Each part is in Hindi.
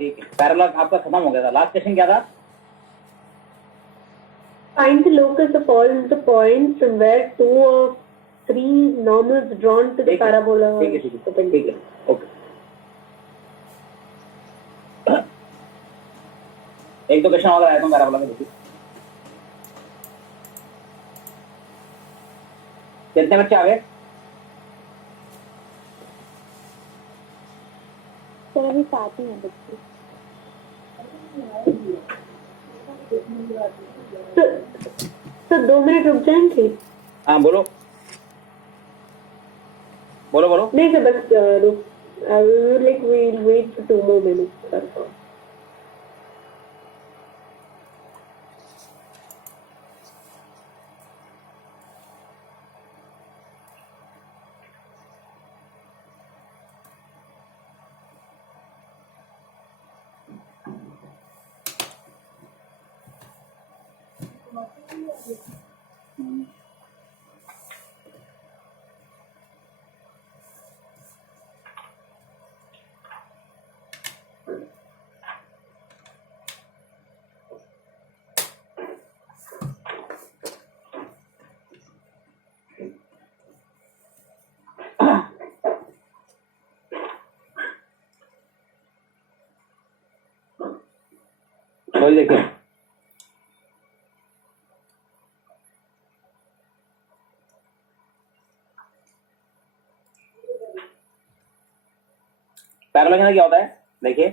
ठीक है, पैराबोला आपका खत्म हो गया था। लास्ट क्वेश्चन क्या था? Find the locus of all the points where 2 of 3 normals drawn to the parabola. ठीक है, ओके। एक तो क्वेश्चन और आया था पैराबोला का, देखिए कितने बच्चे आ गए? सर अभी 7 ही हैं बच्चे। सर 2 मिनट रुक जाएंगे? हाँ बोलो बोलो बोलो। नहीं सर, बस रुक, like we'll wait for 2 more minutes. That's all. वही देखो, पैराबोला के अंदर क्या होता है, देखिए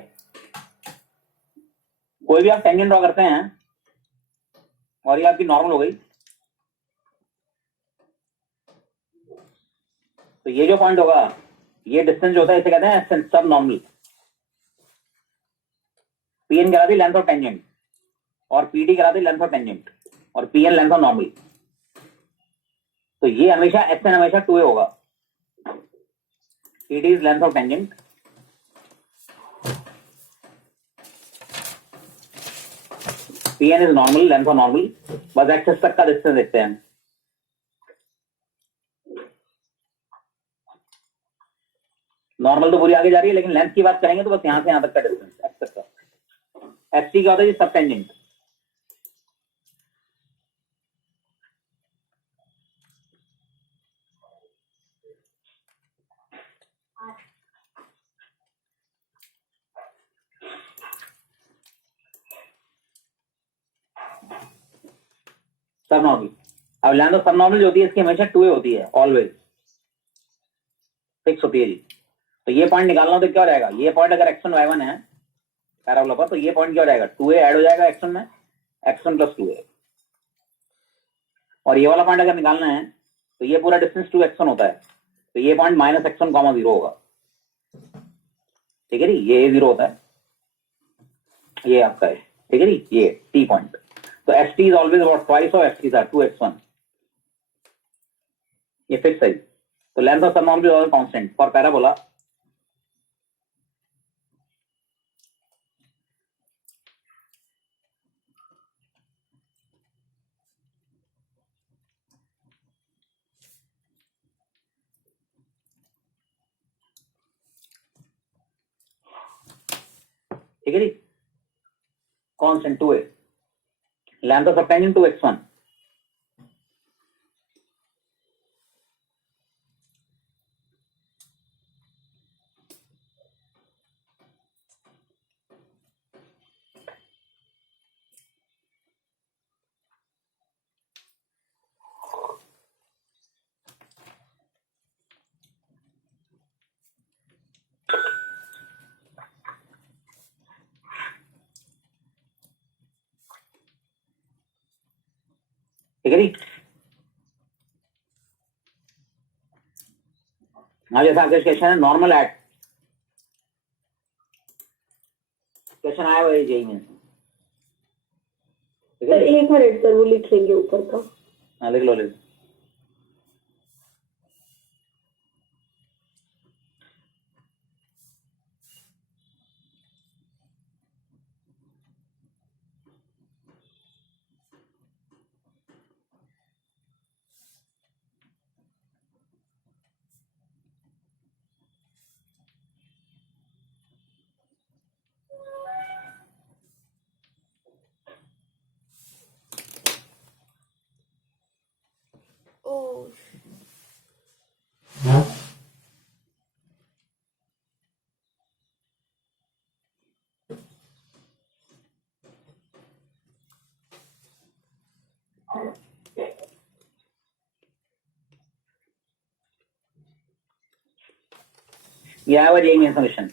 कोई भी आप टेंजेंट ड्रॉ करते हैं और ये आपकी नॉर्मल हो गई, तो ये जो पॉइंट होगा, ये डिस्टेंस जो होता है इसे कहते हैं सब नॉर्मल। पी एन कहलाती लेंथ ऑफ टेंजेंट और पीडी कहलाती लेंथ ऑफ टेंजेंट और P N length of normal. तो ये हमेशा एस एन हमेशा 2a होगा। PD is length of tangent, P N is normal, length of normal. बस एक्सेस तक का डिस्टेंस देखते हैं। नॉर्मल तो पूरी आगे जा रही है, लेकिन लेंथ की बात करेंगे तो बस यहां से यहां तक का डिस्टेंस, एक्स तक का। एस टी क्या होता है? सब टेंजेंट। सब नॉर्मल। अब लेंथ ऑफ सब नॉर्मल जो होती है इसकी हमेशा 2a होती है, ऑलवेज फिक्स होती है जी। तो ये पॉइंट निकालना हो तो क्या हो जाएगा, ये पॉइंट अगर x1 y1 है पैराबोला पर, तो ये पॉइंट क्या हो जाएगा, 2a ऐड हो जाएगा x1 में, x1 प्लस 2a। और ये वाला पॉइंट अगर निकालना है तो ये पूरा डिस्टेंस 2x1 होता है, तो ये पॉइंट माइनस x1 कॉमा 0 होगा। ठीक है जी, ये 0 होता है, ये आपका है। ठीक है जी, ये t पॉइंट। तो S T is always about twice of S T था 2x1, ये फिक्स है। तो लेंथ ऑफ सब normal is constant for parabola. ठीक है जी, कांस्टेंट 2a, लेंथ ऑफ सब टेंजेंट 2x1। ठीक है जी। हाँ, जैसा आपका क्वेश्चन है नॉर्मल एट, क्वेश्चन आया हुआ है जेई में। सर 1 मिनट सर, वो लिख लेंगे ऊपर का। हाँ लिख लो, लिख। ये आया हुआ यही मेन सॉल्यूशन।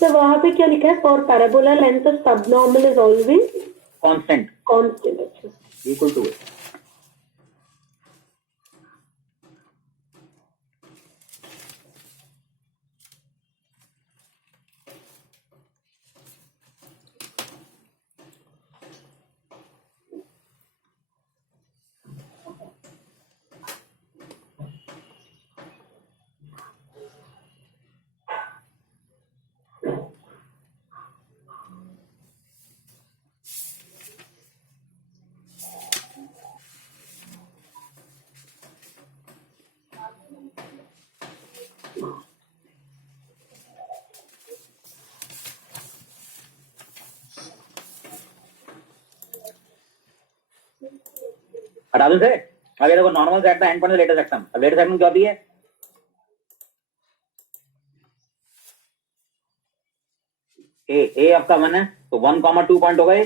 तो वहां पे क्या लिखा है? For parabola length of subnormal is always constant constant. अच्छा, इक्वल टू हटा दूं से। अब ये देखो नॉर्मल सेट था एंड पॉइंट लेटेस्ट सेक्शन। अब लेटेस्ट सेक्शन क्या होती है? ए आपका 1 है तो 1,2 पॉइंट होगा ये।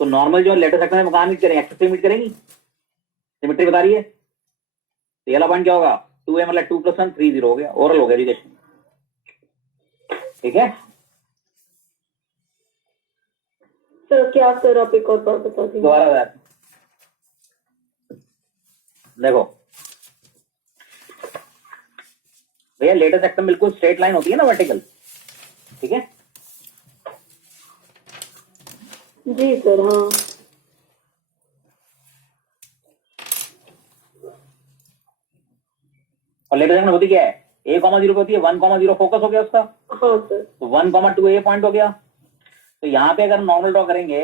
तो नॉर्मल जो लेटेस्ट सेक्शन में कहां मीट करेंगे? एक्सेस पे मीट करेंगी, सिमेट्री बता रही है। तो ये वाला पॉइंट क्या होगा? 2a मतलब 2 + 1 3 0 हो गया। ओरल हो गया एजुकेशन, ठीक है। सर क्या सर आप एक और बार बता दीजिए। दोबारा बता, देखो भैया लेटेस्ट सेक्शन बिल्कुल स्ट्रेट लाइन होती है ना, वर्टिकल, ठीक है। जी सर, हाँ। और लेटेस्ट सेक्शन होती क्या है? a, 0 पे होती है। 1, 0 फोकस हो गया उसका, हाँ सर। तो 1, 2 a पॉइंट हो गया। तो यहाँ पे अगर नॉर्मल ड्रॉ करेंगे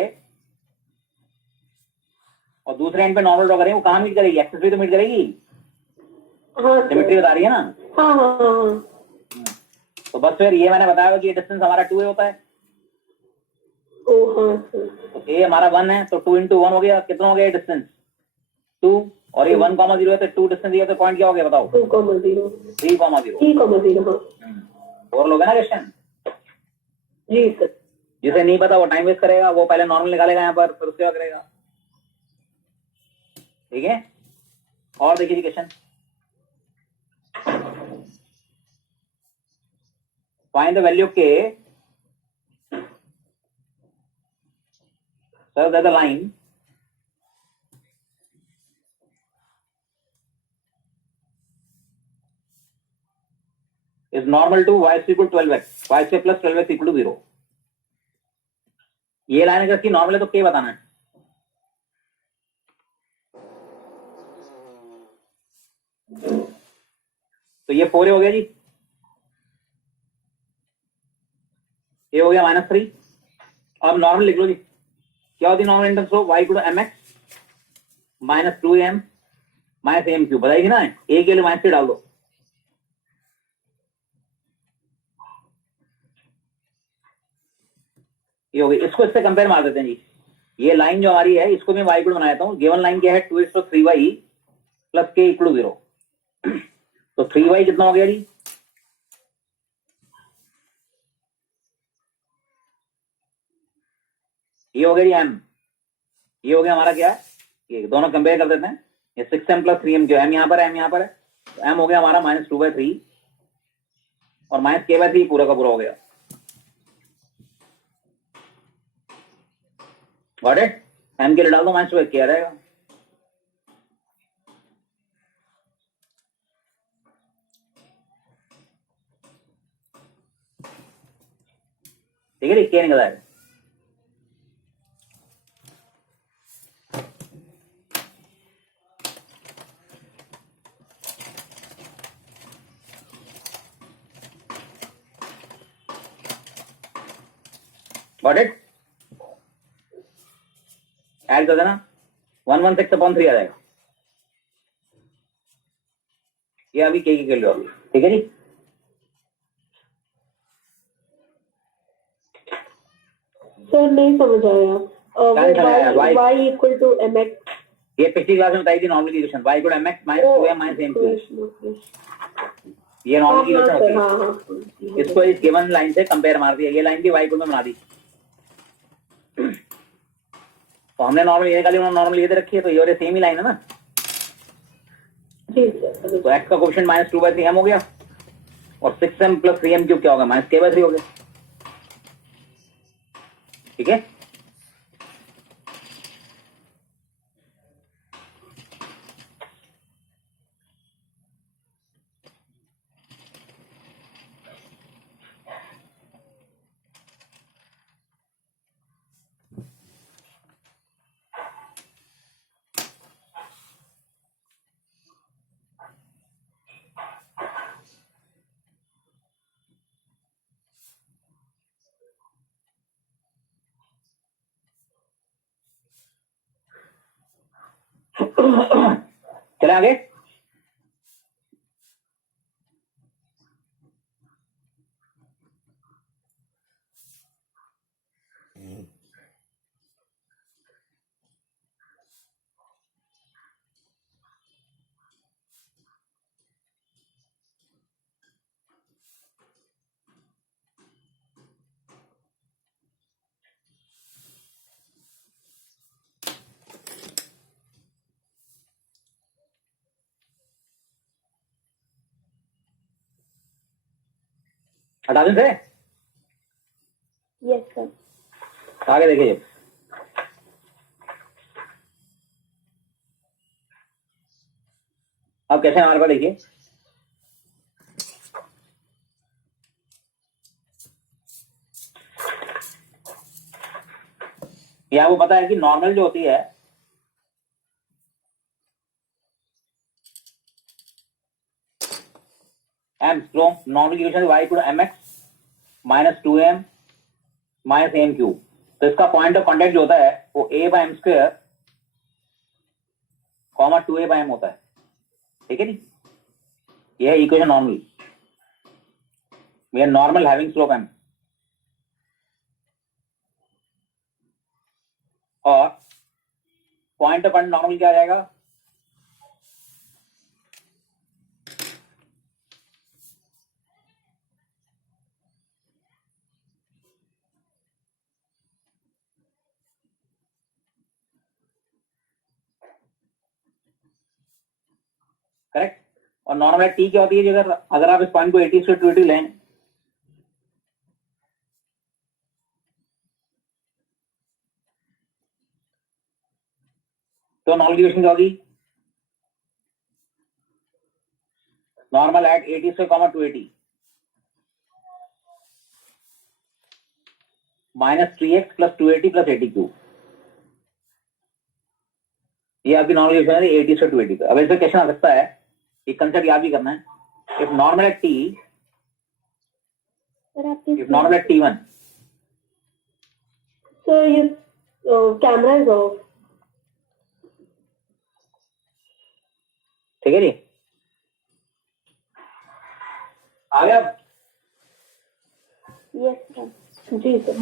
और दूसरे एंड पे नॉर्मल ड्रॉ करेंगे, वो कहाँ मीट करेगी? एक्सेस पे तो मीट करेगी। हाँ सिमेट्री बता रही है ना। हाँ हाँ हाँ। तो बस फिर ये मैंने बताया कि ये डिस्टेंस हमारा 2a होता है। ओ हाँ सर। तो a हमारा 1 है तो 2 × 1 हो गया। कितना हो गया ये डिस्टेंस? 2। और ये 1, 0 है तो 2 डिस्टेंस दिया तो पॉइंट क्या हो गया बताओ? 2,0 3,0। 3,0। हाँ और लोग है ना क्वेश्चन। जी सर। जिसे नहीं पता वो टाइम वेस्ट करेगा, वो पहले नॉर्मल निकालेगा यहाँ पर, फिर उसके बाद करेगा, ठीक है। और देखिए क्वेश्चन, फाइंड द वैल्यू के sir that the line is normal to y is equal to 12x, y square plus 12x equal to 0। ये लाइन अगर इसकी नॉर्मल है तो क्या बताना है? तो ये 4a हो गया जी, ये हो गया -3। अब नॉर्मल लिख लो जी। क्या होती है normal in terms of y equal to mx - 2am - am cube. बताइए ना, a के लिए -3 डाल दो। ये हो गई। इसको इससे कंपेयर मार देते हैं जी। ये लाइन जो हमारी है इसको मैं y इक्वल बना देता हूँ। गिवन लाइन क्या है? 2x + 3y + k equal to 0। तो 3y कितना हो गया जी? ये हो गया जी m। ये हो गया हमारा क्या है? ये दोनों कंपेयर कर देते हैं। ये 6m + 3m जो m यहाँ पर है, m यहाँ पर है, तो m हो गया हमारा -2/3 और -k/3 पूरा का पूरा हो गया। Got it? m के लिए डाल दो -2 क्या रहेगा? ठीक है, क्या निकला है? Got it? ऐड कर देना 116/3 आ जाएगा। ये अभी के की लो अभी, ठीक है जी। सर नहीं समझ आया। वो क्या नहीं समझ आया? y equal to mx। ये पिछली क्लास में बताई थी normal equation, y equal mx minus 2m minus m3। ये नॉर्मल इक्वेशन होती है। हाँ। इसको इस गिवन लाइन से कंपेयर मार दिया, ये लाइन भी y इक्वल में बना दी। तो हमने नॉर्मल ये निकाली, उन्होंने नॉर्मल ये दे रखी है, तो ये और सेम ही लाइन है ना। जी सर। तो x का कोएफिशिएंट माइनस 2/3m हो गया और 6m प्लस 3m क्यूब क्या होगा? माइनस k/3 हो गया, ठीक है। चले आगे। हटा दें से Yes, sir. आगे देखिए। अब कैसे हमारे पास देखिए, ये आपको पता है कि नॉर्मल जो होती है m strong, normal equation y equal to mx minus 2m minus m cube. तो इसका पॉइंट ऑफ कांटेक्ट जो होता है वो a/m² कॉमा 2a/m होता है, ठीक है नी। ये है equation normal. We are normal having slope m और पॉइंट ऑफ कांटेक्ट नॉर्मल क्या आ जाएगा? करेक्ट। और नॉर्मल टी क्या होती है? अगर अगर आप इस पॉइंट को 80 से 280 लें तो नॉर्मल इक्वेशन क्या होगी? नॉर्मल एट 80 से comma 280 minus 3x plus 280 plus 80 cube. ये आपकी नॉर्मल इक्वेशन है 80 से 280 का। अब इसमें क्वेश्चन आ सकता है, एक कंसेप्ट याद भी करना है। If normal eight t, Sir, आपकी if normal at t1, So you camera is off. ठीक है जी। आ गया? Yes, sir. जी सर।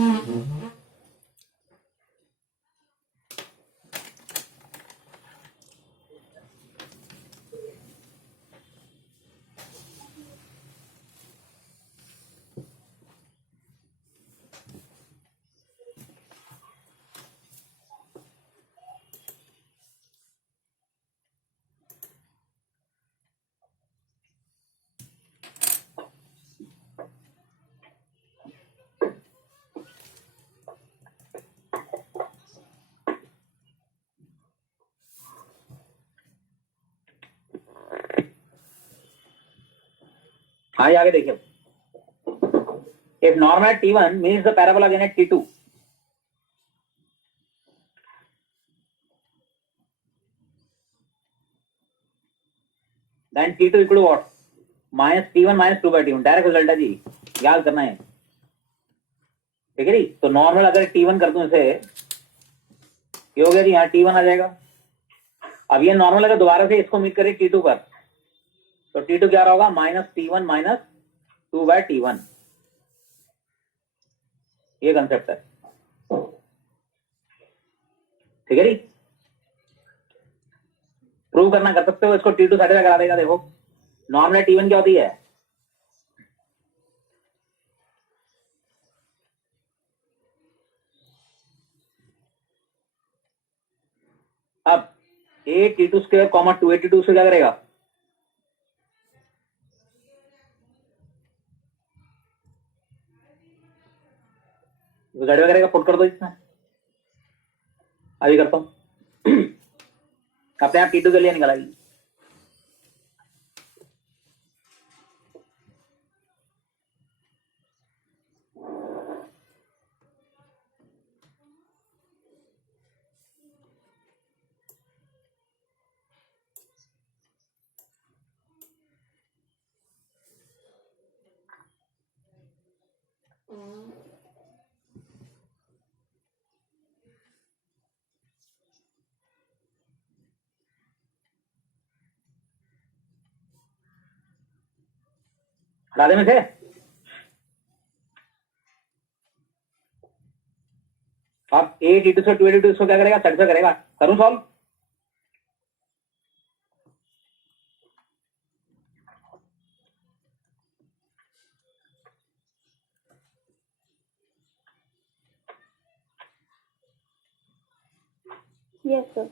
हाँ, ये आगे देखिए। If normal at t1 means the parabola again at t2, then t2 equal to what? Minus t1 minus 2/t1। Direct result है जी, याद करना है। ठीक है जी। तो नॉर्मल अगर T1 कर दूं इसे, ये हो गया जी, यहाँ T1 आ जाएगा। अब ये नॉर्मल अगर दोबारा से इसको मीट करे T2 पर, तो T2 क्या होगा, -T1 माइनस 2/T1। ये कंसेप्ट है, ठीक है जी। प्रूव करना कर सकते हो इसको, T2 सेटिस्फाई करा देगा। देखो नॉर्मल T1 क्या होती है, अब 8T2² कॉमा 282 से क्या करेगा, गड़बड़ करेगा, पुट कर दो इसमें। अभी करता हूं, अपने आप T2 के लिए निकल आएगी। हटा दे में से, अब 8T2 से 282 इसको क्या करेगा, सेटिस्फाई करेगा। करूं solve, Yes, sir.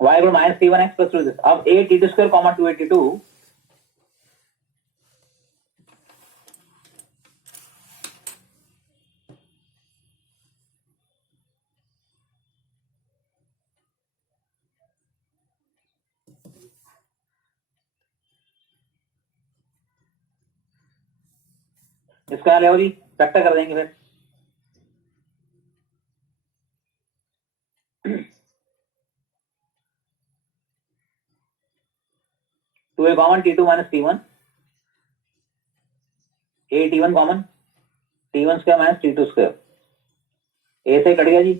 y equal -T1x plus 2 this। अब 8T2² कॉमा 282, इसका ले जी, फैक्टर कर देंगे फिर। Two a common T2 minus T1, a T1 common, T1² minus T2², a से कट गया जी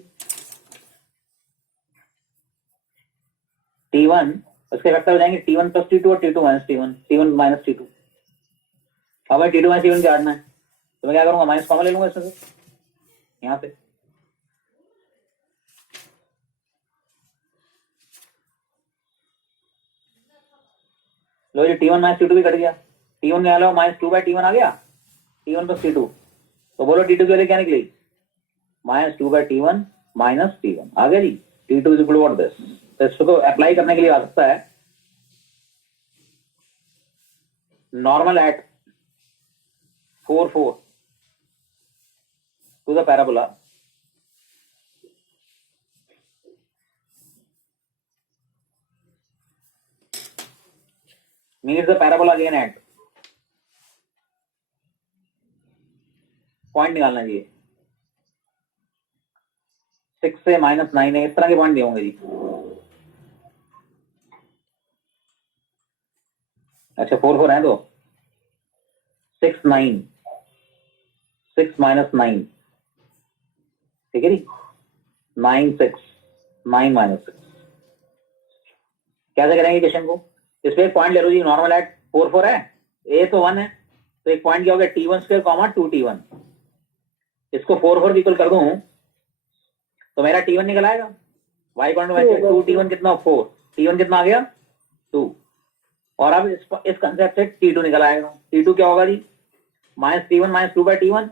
T1, उसके फैक्टर हो जाएंगे T1 प्लस T2 और T2 minus T1, T1 minus T2। अब मैं T2 माइनस T1 क्या हटना है, तो मैं क्या करूंगा, माइनस कॉमन ले लूंगा इसमें से, यहाँ से। लो जी, T1 माइनस T2 भी कट गया, T1 क्या लो, -2/T1 आ गया, T1 प्लस T2। तो बोलो T2 की वैल्यू क्या निकली, -2/T1 माइनस T1 आ गया जी। T2 is equal to what this. तो इसको अप्लाई करने के लिए आ सकता है, normal at 4 to the parabola meets the parabola again at point निकालना चाहिए 6 से -9 है, इस तरह के पॉइंट दिए होंगे जी। अच्छा 4 है तो 6 9, 6 माइनस 9, ठीक है जी, 9 6, 9 माइनस 6। कैसे करेंगे क्वेश्चन को, इस पे एक पॉइंट ले लो जी, नॉर्मल एट 4 है, ए तो 1 है, तो एक पॉइंट क्या हो गया T1² कॉमा 2T1। इसको 4 इक्वल कर दूं तो मेरा T1 निकल आएगा, y पॉइंट में 2T1 कितना 4, T1 कितना आ गया 2। और अब इस कंसेप्ट से T2 निकल आएगा, T2 क्या होगा जी, -T1 माइनस 2/T1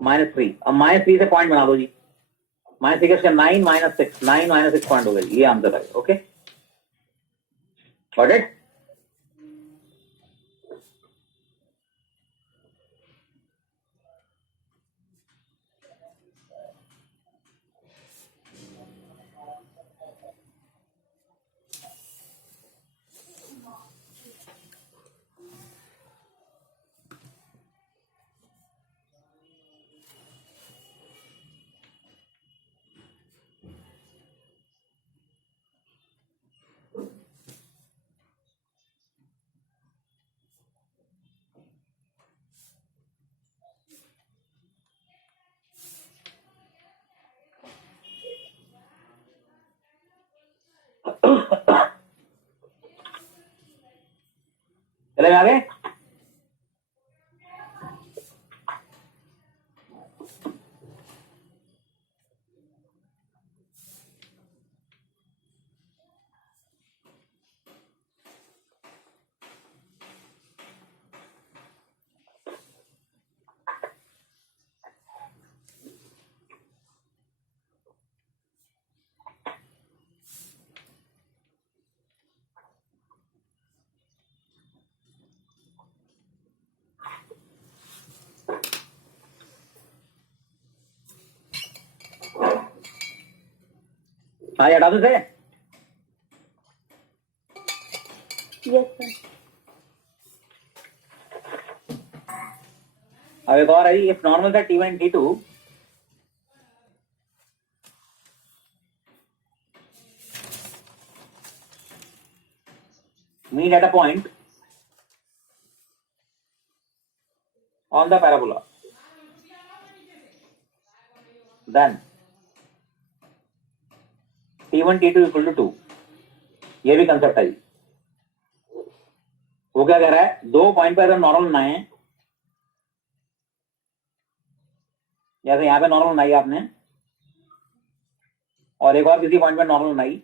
-3। अब -3 से पॉइंट बना दो जी, -3 का 9 माइनस 6, 9 माइनस 6 पॉइंट हो गई, ये आंसर है। Okay got it. चले में आगे। हाँ ये हटा दो से। Yes, sir. अब एक और है, इफ नॉर्मल था T1 T2 meet at a point on the parabola, then T1 T2 equal to 2। ये भी कंसेप्ट है। वो क्या कह रहा है, दो पॉइंट पर अगर नॉर्मल बनाए हैं, जैसे यहाँ पे नॉर्मल बनाई आपने और एक और किसी पॉइंट पर नॉर्मल बनाई,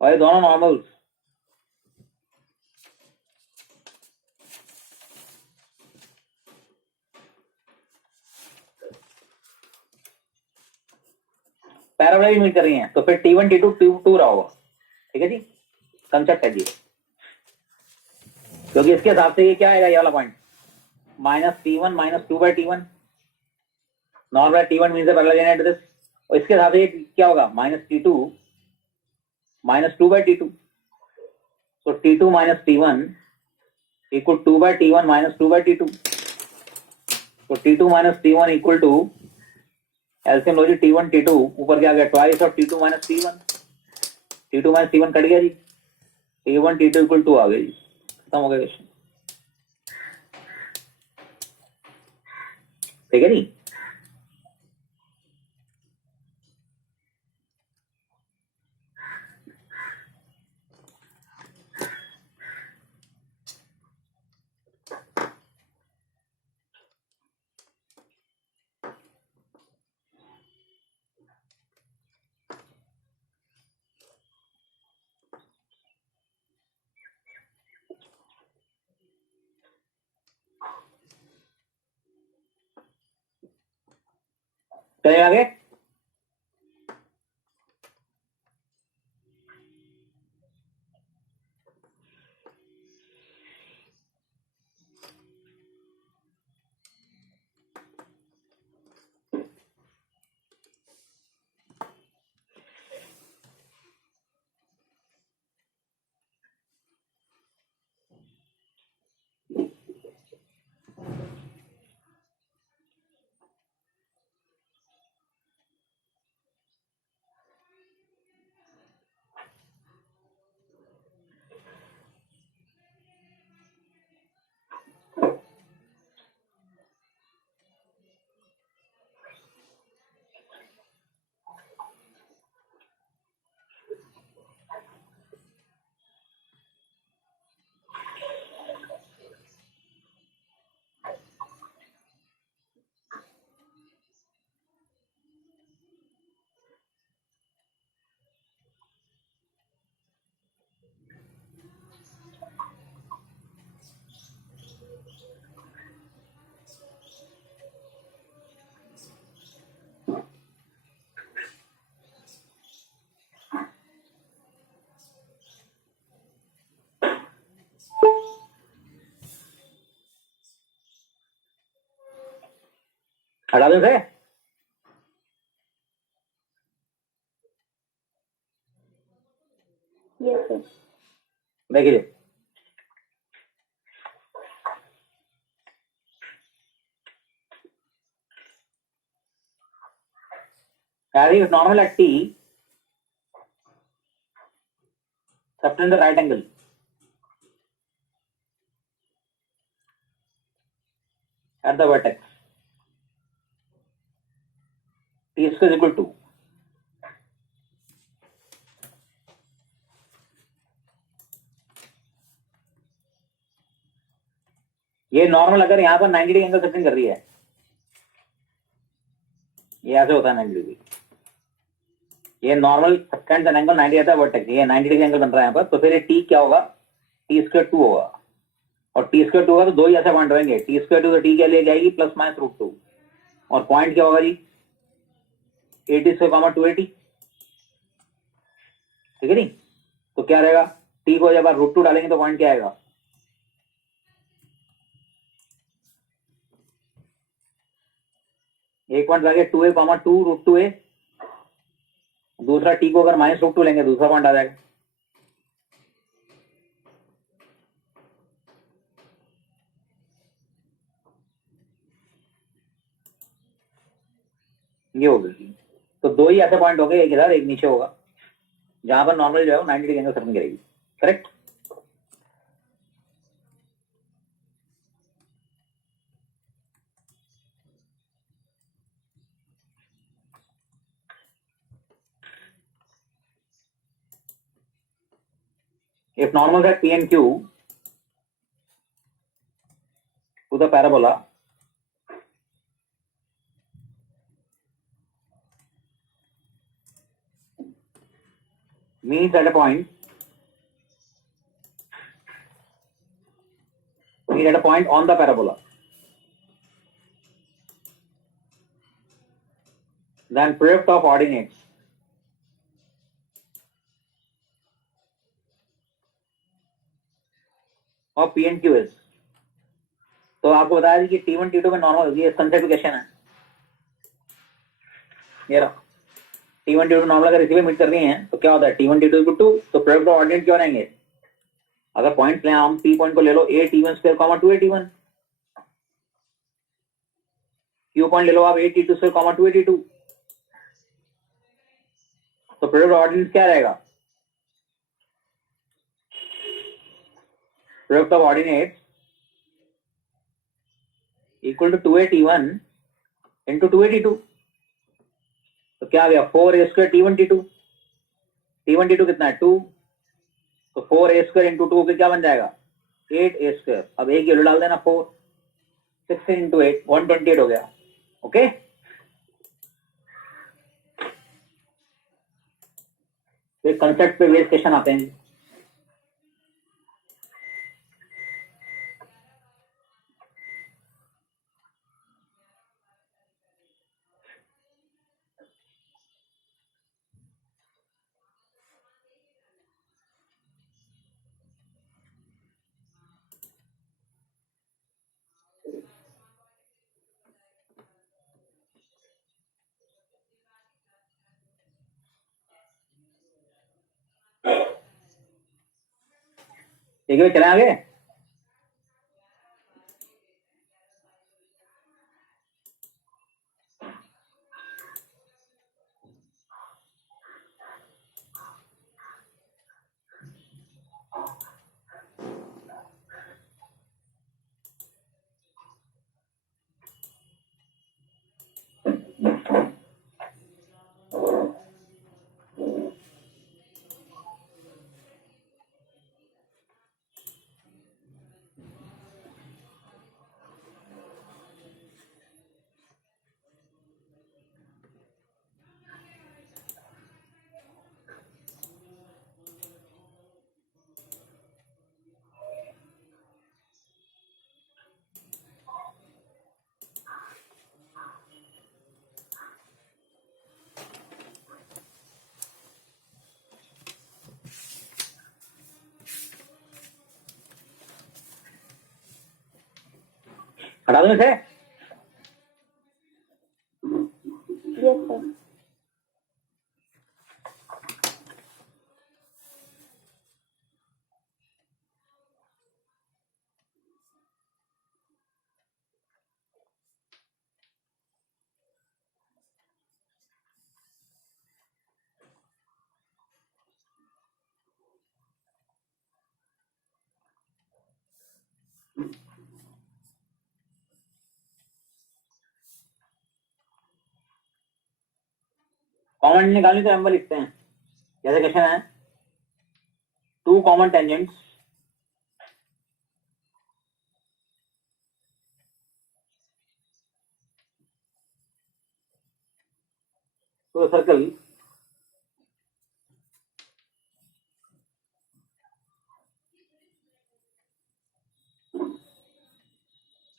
और ये दोनों नॉर्मल्स पैराबोला भी मीट कर रही हैं, तो फिर T1 T2 टू रहा होगा। ठीक है जी, कंसेप्ट है जी। क्योंकि इसके हिसाब से ये क्या आएगा, ये वाला point -T1 -2/T1 normal T1 mean से पैरेलल दिस, और इसके हिसाब से क्या होगा -T2 -2/T2। तो T2 -T1 equal 2/T1 -2/T2। तो T2 -T1 equal to LCM लो जी, T1 T2 ऊपर क्या गया ट्वाइस और T2 -T1, T2 -T1 cut गया जी, T1 T2 इक्वल 2 आ गया जी, खत्म हो गया क्वेश्चन। ठीक है जी। चलिए आगे। हटा दो से। Yes, sir. देखिए if normal at T subtend the right angle at the vertex, T square is equal to ये नॉर्मल अगर यहाँ पर 90 डिग्री एंगल सेटिंग कर रही है, ये ऐसे होता है 90 डिग्री, ये नॉर्मल सेकंड एंगल 90 आता है वर्टेक्स, ये 90 डिग्री एंगल बन रहा है यहाँ पर, तो फिर ये टी क्या होगा, टी स्क्वायर 2 होगा, और टी स्क्वायर 2 होगा तो दो ही ऐसे पॉइंट होंगे, टी स्क्वायर 2 तो टी के लिए जाएगी प्लस माइनस रूट 2, और पॉइंट क्या होगा जी 80 स्क्वायर 280, ठीक है नहीं। तो क्या रहेगा, टी को जब आप रूट 2 डालेंगे तो पॉइंट क्या आएगा, एक पॉइंट आ गया 2a, 2 रूट 2a, दूसरा टी को अगर माइनस रूट 2 लेंगे दूसरा पॉइंट आ जाएगा। ये हो गई, तो दो ही ऐसे पॉइंट हो गए, एक इधर एक नीचे होगा, जहां पर नॉर्मल जो है वो 90 डिग्री एंगल सर्कल करेगी, correct. If normal at P and Q to the parabola, means at a point on the parabola, then product of ordinates of P and Q is, तो आपको बताया कि T1 T2 में नॉर्मल, ये कंसेप्ट क्वेश्चन है, ये रहा T1 T2 नॉर्मल अगर इसी में मीट कर रही हैं तो क्या होता है T1 T2 इक्वल टू, तो प्रोडक्ट ऑफ ऑर्डिनेट क्या रहेंगे, अगर पॉइंट लें हम P पॉइंट को ले लो a T1 square comma 2a T1, Q point ले लो आप a T2 square comma 2a T2, तो प्रोडक्ट ऑर्डिनेट क्या रहेगा, product of ordinate equal to 2a T1 into 2a T2, तो क्या आ गया 4a square T1 T2, T1 T2 कितना है 2, तो 4a स्क्वायर इंटू 2 क्या बन जाएगा 8a स्क्वायर, अब एक ये डाल देना 4, 16 इंटू 8 128 हो गया, ओके। तो कंसेप्ट पे बेस्ड क्वेश्चन आते हैं। ठीक है चले आगे। हटा दूं इसे, Yes, sir. कॉमन निकालनी तो एम लिखते हैं, जैसे क्वेश्चन है 2 कॉमन टेंजेंट्स तो सर्कल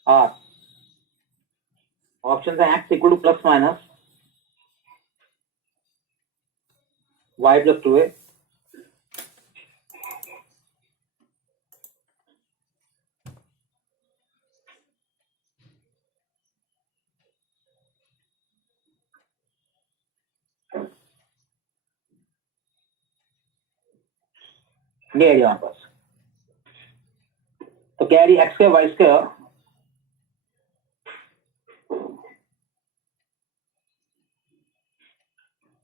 R ऑप्शन है x equal two plus minus y plus 2a ये है हमारे पास। तो क्या है एक्स स्क्वायर वाई स्क्वायर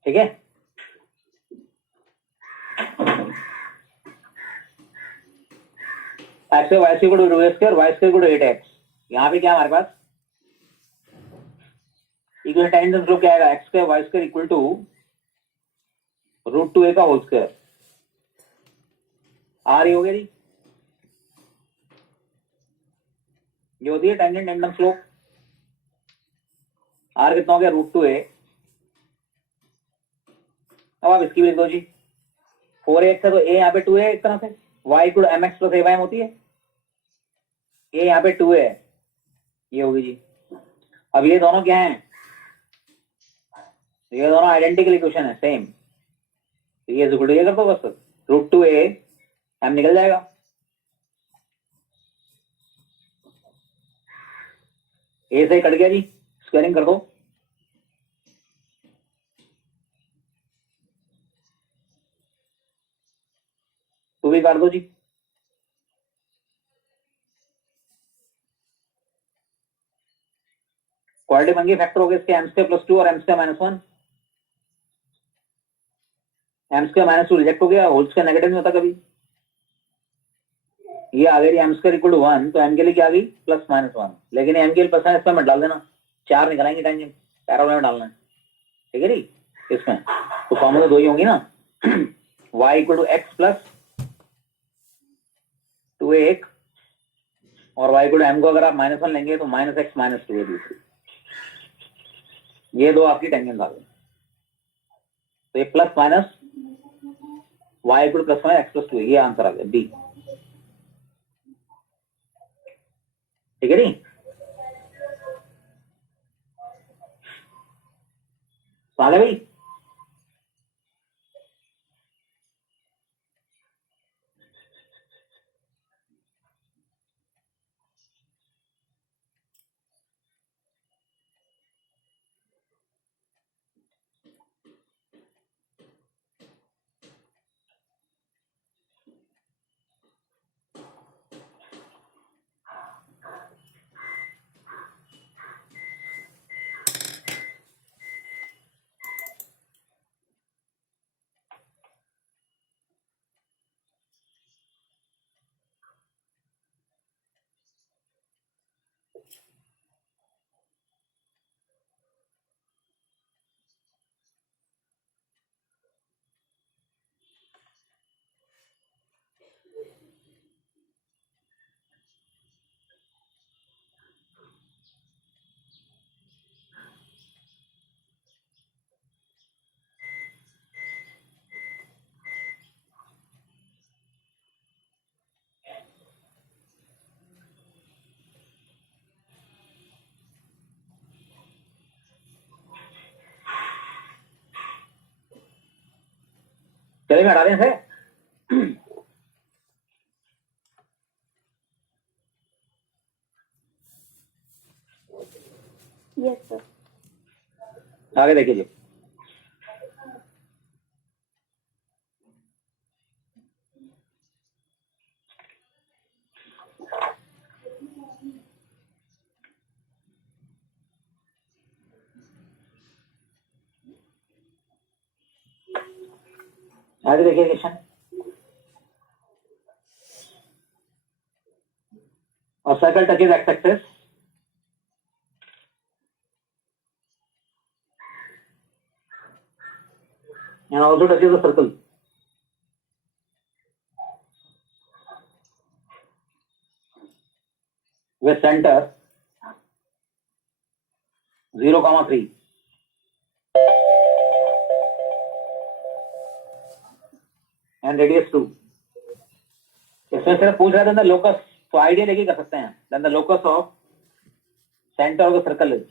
ठीक है। X y square to a square y square to 8x। यहाँ पे क्या हमारे पास इक्वल टेंजेंस लोग क्या आएगा x square y square equal to √2a का होल स्क्वायर आर ही हो गया जी। ये होती है टेंजेंट टेंडम स्लोप। आर कितना हो गया √2a। अब आप इसकी भी लिख दो जी 4x है तो a यहाँ पे 2a एक तरह से y equal to mx plus ay होती है। a यहाँ पे 2a है ये होगी जी। अब ये दोनों क्या हैं ये दोनों आइडेंटिकल इक्वेशन है सेम। तो ये इक्वल टू ये कर दो बस √2a m निकल जाएगा। a से कट गया जी स्क्वायरिंग कर दो। तो भी काट दो जी। क्वालिटी बन गई फैक्टर हो गया इसके m² प्लस 2 और m² minus 1। m² minus 2 reject हो गया होल स्क्वायर नेगेटिव नहीं होता कभी। ये आ गई m² इक्वल टू 1 तो m के लिए क्या आ गई प्लस माइनस 1। लेकिन m के लिए प्लस माइनस मत डाल देना 4 निकलाएंगे टेंजेंट पैराबोला में डालना है ठीक है जी। इसमें तो फॉर्मूला दो ही होंगी ना y equal to x plus 2a और y इक्वल टू m को अगर आप माइनस 1 लेंगे तो माइनस एक्स माइनस 2a दूसरी। ये दो आपकी टेंजेंट आ गई। तो ये plus minus y equal plus minus x plus 2 ये आंसर आ गया डी ठीक है नी। आ गया भाई। चलिए मैं हटा दें इसे। Yes, sir. आगे देखिए जी। आगे देखिए question. A circle touches x-axis and also touches the circle. With center 0, 3. And radius 2। इसमें सिर्फ पूछ रहा था लोकस, तो आइडिया लेके कर सकते हैं। Then the locus of centre of the circle is,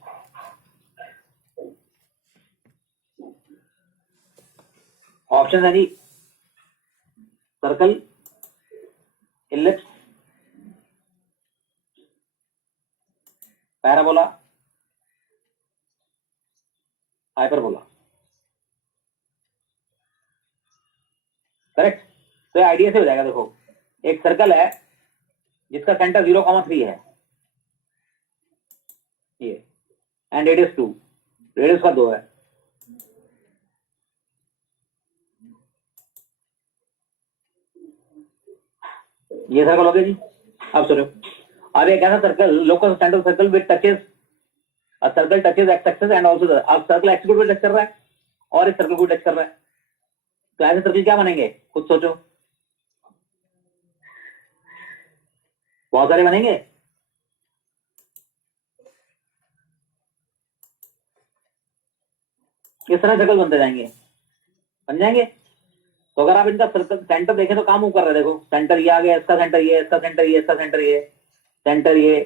option है जी circle, ellipse, parabola, hyperbola. Correct. तो आइडिया से हो जाएगा। देखो एक सर्कल है जिसका सेंटर 0,3 है ये, एंड रेडियस 2, रेडियस का 2 है। ये सर्कल हो गया जी। अब सुनो, अब एक ऐसा circle locus centre circle with touches a circle touches x axis and also अब सर्कल एक्स को टच कर रहा है और इस सर्कल को टच कर रहा है, तो ऐसे सर्कल क्या बनेंगे खुद सोचो। बहुत सारे बनेंगे। किस तरह सर्कल बनते जाएंगे, बन जाएंगे। तो अगर आप इनका सर्कल सेंटर देखें तो काम कर रहे हैं। देखो सेंटर ये आ गया, इसका सेंटर ये, इसका सेंटर ये, इसका सेंटर ये, सेंटर ये।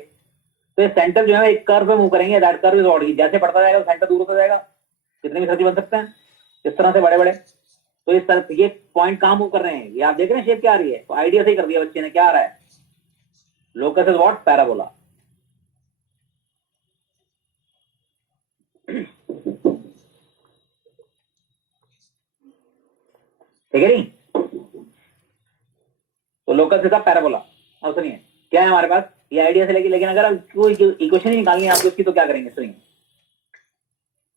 तो ये सेंटर जो है एक कर्व पे मूव करेंगे, दैट कर्व इज ऑड। जैसे बढ़ता जाएगा सेंटर दूर होता जाएगा। कितने भी सर्कल बन सकते हैं इस तरह से बड़े बड़े। तो इस तरह ये पॉइंट कहाँ मूव कर रहे हैं, ये आप देख रहे हैं शेप क्या आ रही है। तो आइडिया सही कर दिया बच्चे ने। क्या आ रहा है, लोकस इज व्हाट, पैराबोला। ठीक है नहीं। तो लोकस इज पैराबोला। और सुनिए क्या है हमारे पास, ये आइडिया से लेके, लेकिन अगर आप कोई इक्वेशन ही निकालनी है आपको इसकी, तो क्या करेंगे सुनिए।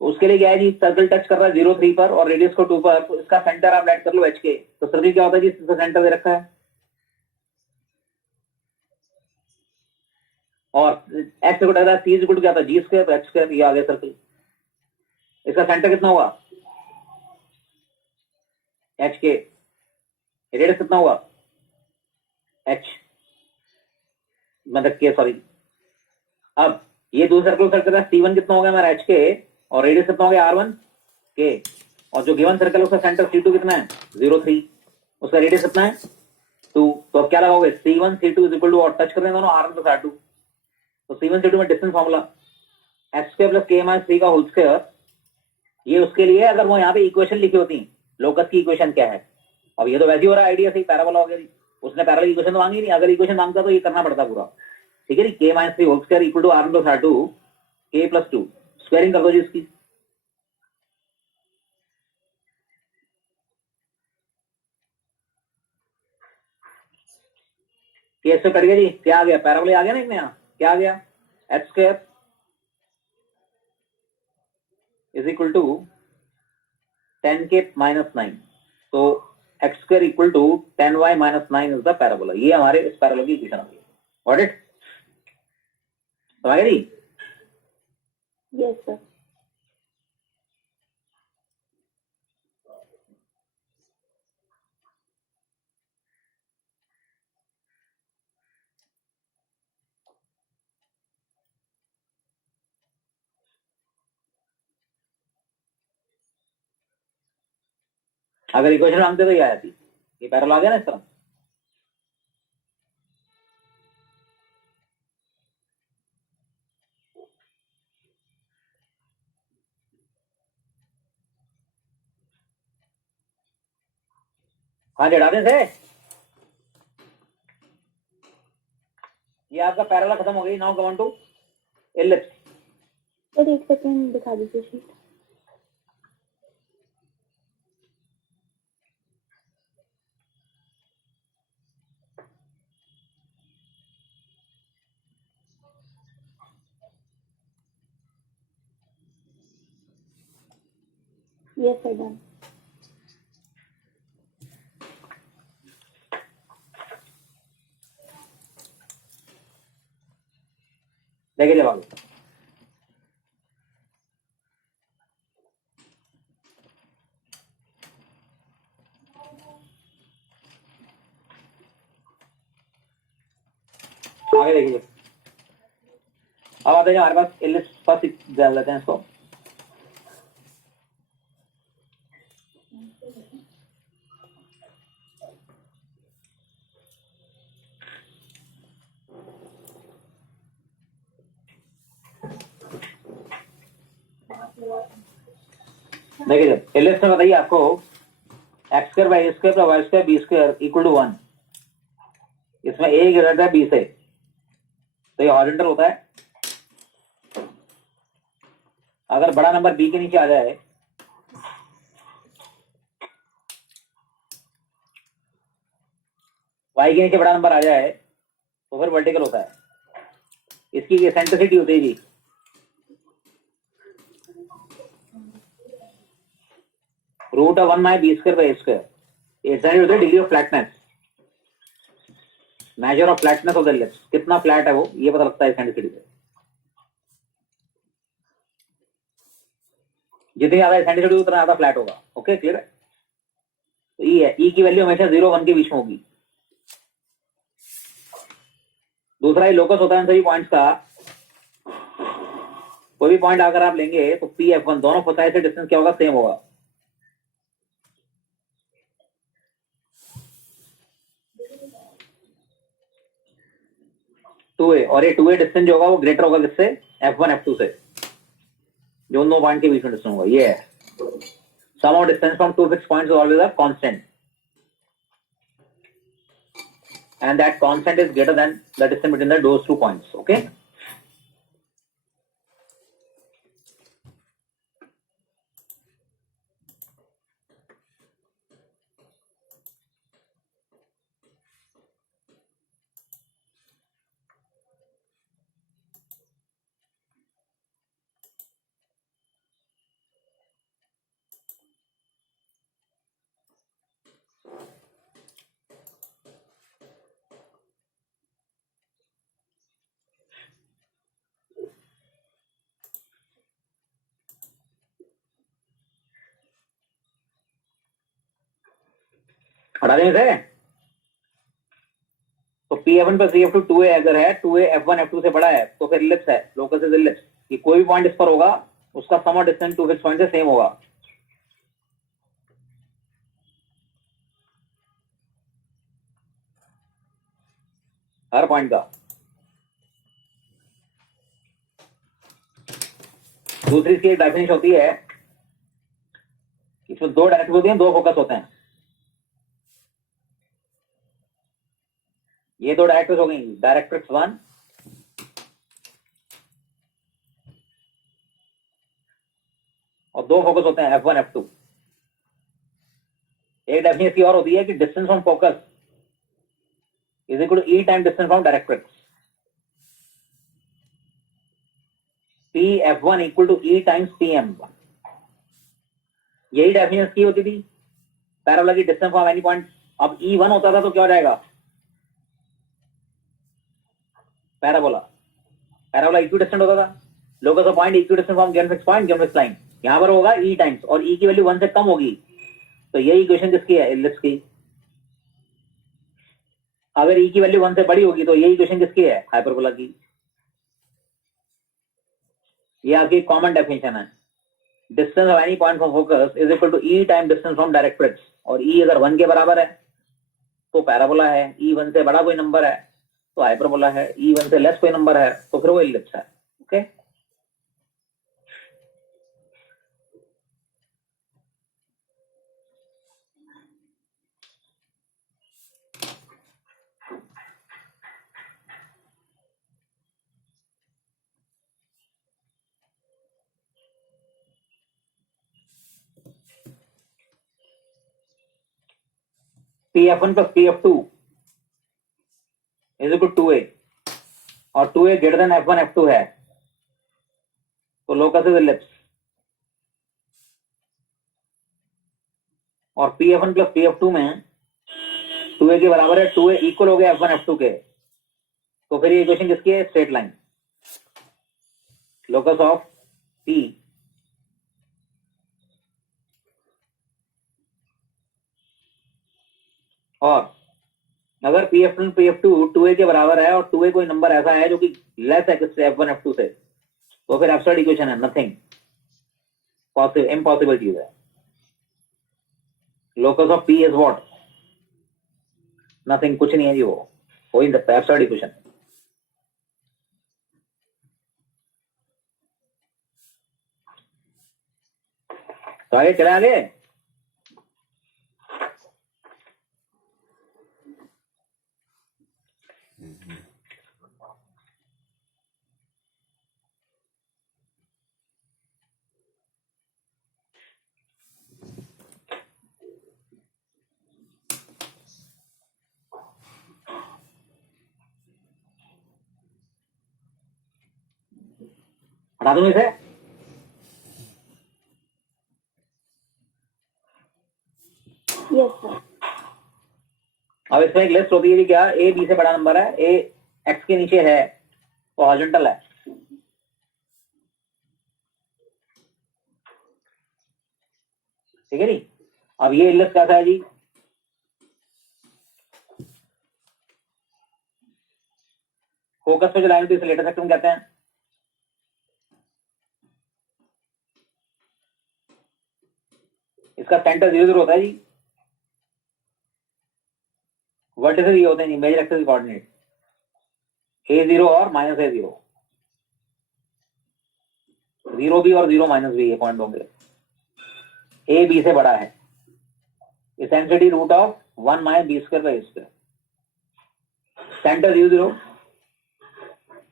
तो उसके लिए क्या है जी, सर्कल टच कर रहा है 0,3 पर और रेडियस को 2 पर, तो इसका सेंटर आप लेट कर लो एच के। तो सर्कल क्या होता है जी, इसका सेंटर दे रखा है और एक्स को टच रहा है, सी इक्वल टू क्या था जी स्क्वायर, तो एच स्क्वायर। ये आ गया सर्कल। इसका सेंटर कितना हुआ एच के, रेडियस कितना हुआ एच, मतलब के सॉरी। अब ये दो सर्कल सर्कल है, C1 कितना हो गया हमारा एच के और रेडियस कितना हो गया R1 के, और जो गिवन सर्कल है उसका सेंटर C2 कितना है 0,3, उसका रेडियस कितना है 2। तो अब क्या लगाओगे, C1 C2 is equal to, और टच कर रहे हैं दोनों R1 प्लस R2। तो C1 C2 में distance formula x square plus k minus 3 का होल स्क्वायर। ये उसके लिए अगर वो यहाँ पे इक्वेशन लिखी होती लोकस की इक्वेशन क्या है। अब ये तो वैसे ही हो रहा है, आइडिया से पैराबोला हो गया जी। उसने पैरेलल इक्वेशन तो मांगी नहीं, अगर इक्वेशन मांगता तो ये करना पड़ता पूरा। ठीक है जी, k minus 3 whole square equal to R1 plus R2 k plus 2, squaring कर दो जी इसकी। केस से कट गया जी, क्या आ गया, पैराबोला आ गया ना इसमें। यहाँ क्या आ गया, H square is equal to 10k minus 9। तो x square equal to 10y minus 9 is the parabola. ये हमारे इस पैराबोला की इक्वेशन आ गई। गॉट इट, समझ गए जी। Yes, sir. अगर इक्वेशन मांगते तो ये आ जाती, ये पैराबोला आ गया ना इस तरह। हाँ चढ़ा दें से, ये आपका पैराबोला खत्म हो गई। Now come on to ellipse. Sir एक सेकंड दिखा दीजिए शीट। Yes sir, done. देखिए जवाब, आगे देखिए। अब आते हैं हमारे पास इलिप्स, फर्स्ट डाल लेते हैं इसको। देखिए जब एलिप्स में बताइए आपको x square by A square plus y square B square equal to 1, इसमें ए गिरता है बी से, तो ये हॉरिजॉन्टल होता है। अगर बड़ा नंबर बी के नीचे आ जाए, वाई के नीचे बड़ा नंबर आ जाए, तो फिर वर्टिकल होता है। इसकी एसेंट्रिसिटी होती है जी, root of 1 minus B square by A square. Eccentricity होती है degree of flatness, measure of flatness of the ellipse, कितना फ्लैट है वो, ये पता लगता है एसेंट्रिसिटी से। जितनी ज्यादा एसेंट्रिसिटी उतना ज्यादा फ्लैट होगा। ओके, क्लियर है? तो ई है, ई की वैल्यू हमेशा 0-1 के बीच में होगी। दूसरा ही लोकस होता है इन सभी पॉइंट्स का। कोई भी पॉइंट अगर आप लेंगे तो पी एफ वन दोनों फोसाई से डिस्टेंस क्या होगा, सेम होगा। टू ए, और ये टू ए डिस्टेंस जो होगा वो ग्रेटर होगा किससे, F1 F2 से, जो दो पॉइंट के बीच में डिस्टेंस होगा। ये है sum of distance from two fixed points is always a constant, and that constant is greater than the distance between those 2 points. Okay, हटा देंगे से। तो P F one plus C F two, two A अगर है, टू ए F1 F2 से बड़ा है तो फिर इलिप्स है, लोकस इज इलिप्स। कि कोई भी पॉइंट इस पर होगा उसका sum of distance to fixed point से सेम होगा। हर पॉइंट का। दूसरी इसकी एक डेफिनेशन होती है, इसमें दो डायरेक्ट होती हैं, दो फोकस होते हैं। ये दो डायरेक्ट्रिक्स हो गई, डायरेक्ट्रिक्स 1 और दो फोकस होते हैं F1 F2। एक डेफिनेशन की और होती है कि distance from focus is equal to e time distance from directrix. P F1 equal to e times PM। यही डेफिनेशन की होती थी पैराबोला की डिस्टेंस फ्रॉम एनी पॉइंट। अब E1 होता था तो क्या हो जाएगा, पैराबोला इक्विडिस्टेंट होता था। Locus of point equidistant from given fixed point given fixed line. यहां पर होगा E टाइम्स, और E की वैल्यू 1 से कम होगी, तो यही इक्वेशन किसकी है, इलिप्स की। अगर E की वैल्यू 1 से बड़ी होगी तो यही इक्वेशन किसकी है, हाइपरबोला की। ये आपकी कॉमन डेफिनेशन है। Distance of any point from focus is equal to e time distance from directrix, और E अगर 1 के बराबर है तो पैराबोला है, E1 से बड़ा कोई नंबर है तो हाइपरबोला है, E1 से लेस कोई नंबर है तो फिर वो इलिप्स है। Okay, PF1 plus PF2 is equal to 2a, और 2a greater than F1 F2 है तो लोकस इज इलिप्स। और PF1 प्लस PF2 में 2a के बराबर है, 2a इक्वल हो गया F1 F2 के, तो फिर ये इक्वेशन किसकी है, straight line. Locus of P और अगर PF1 PF2 2a के बराबर है और 2a कोई नंबर ऐसा है जो कि लेस है किससे, F1 F2 से, तो फिर एब्सर्ड इक्वेशन है, नथिंग, पॉसिबल, इम्पॉसिबल चीज है। Locus of P is what, nothing, कुछ नहीं है जी, वो हो ही नहीं सकता, एब्सर्ड इक्वेशन। तो आगे चले आगे। हटा दूं इसे? Yes, sir. अब इसमें एक लिस्ट होती है कि क्या ए बी से बड़ा नंबर है, ए एक्स के नीचे है तो हॉरिजॉन्टल है। ठीक है जी। अब ये लिस्ट कैसा है जी? फोकस पे जो लाइन होती है इसे लेटर सेक्शन कहते हैं। इसका सेंटर 0 0 होता है जी। वर्टिसेस ये होते हैं जी, मेजर एक्सिस कोऑर्डिनेट A0 और -A0, 0 भी और 0 माइनस भी ये पॉइंट होंगे। ए बी से बड़ा है, essentially root of 1 minus B square by square. Centre 0 0,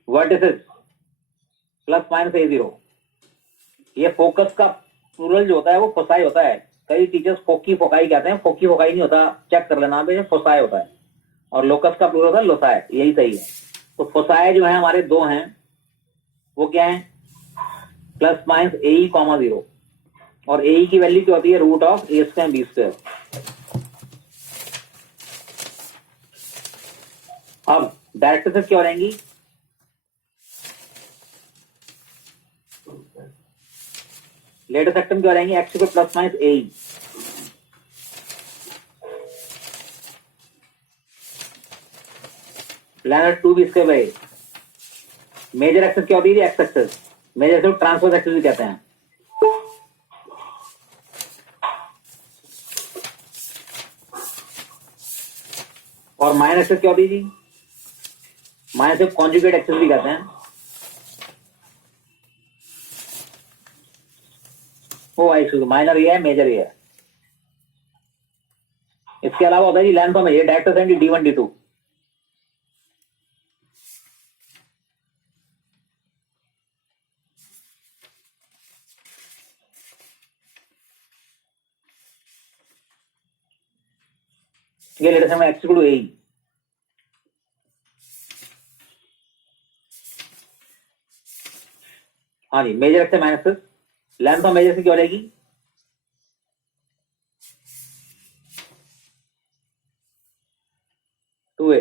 vertices plus minus A0। ये फोकस का प्लूरल जो होता है वो फोसाई होता है। कई टीचर्स फोकी फोकाई कहते हैं, फोकी फोकाई नहीं होता, चेक कर लेना पे, फोसाई होता है। और लोकस का प्लूरल होता है लोसाई, यही सही है। तो फोसाई जो है हमारे दो हैं, वो क्या है? प्लस माइनस ए कॉमा 0, और ए की वैल्यू क्या होती है? Root of a square B square. अब डायरेक्ट्रिसेस क्या हो रहेंगी? लेटर सेक्शन क्या हो रहेंगी? एक्स को प्लस माइनस ए। प्लैनेट 2 B square by. Major axis क्या होती है? X axis. Major axis transverse axis भी कहते हैं। और माइनस एक्सेस क्या होती है जी? माइनस एक्सेस कॉन्जुगेट एक्सेस भी कहते हैं। वो एक्सेस माइनर ये है, मेजर ये है। इसके अलावा होता है जी length of major, directrices D1 D2। ये लेटर से मैं एक्स टू ए। हाँ जी, मेजर एक्स से minus X, length of major से क्या हो जाएगी? Two A.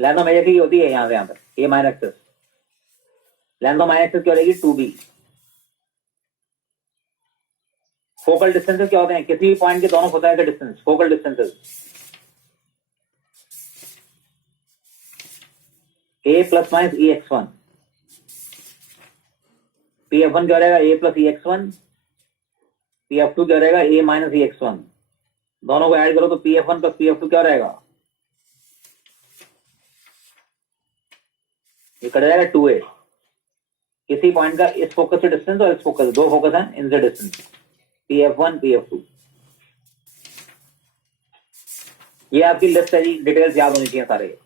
Length of major की होती है यहां से यहां तक, A minus X. Length of minus X क्या हो जाएगी? 2b। फोकल डिस्टेंसेस क्या होते हैं? किसी भी पॉइंट के दोनों फोसाई का distance, focal distances. A plus minus E X one. P F one क्या रहेगा? A plus E X one. P F two क्या रहेगा? A minus E X one. दोनों को ऐड करो तो P F one plus P F two क्या रहेगा? ये कट जाएगा 2a। किसी पॉइंट का इस फोकस से डिस्टेंस और इस फोकस, दो फोकस हैं, इनसे distance, P F one P F to. ये आपकी लिस्ट है जी, डिटेल्स याद होनी चाहिए सारे।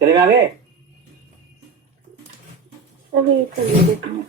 चले में आगे। Sir, wait a minute.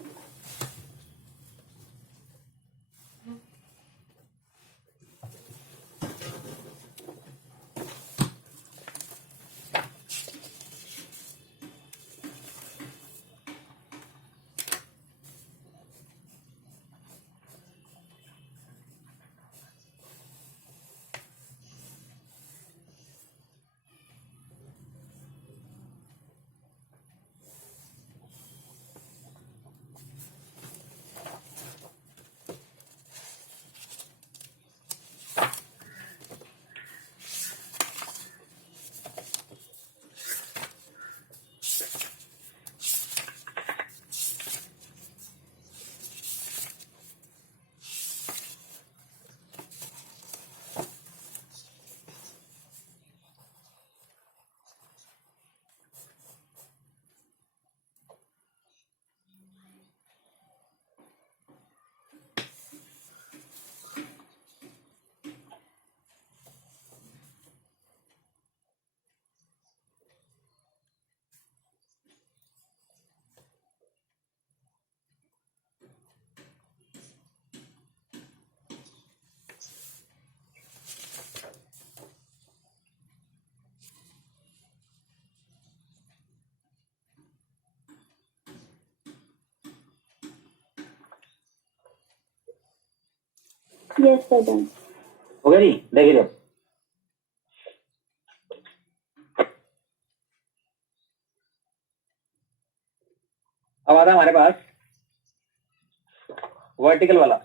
Yes, sir, done. हो गया जी, देखिए जब अब आता है हमारे पास वर्टिकल वाला।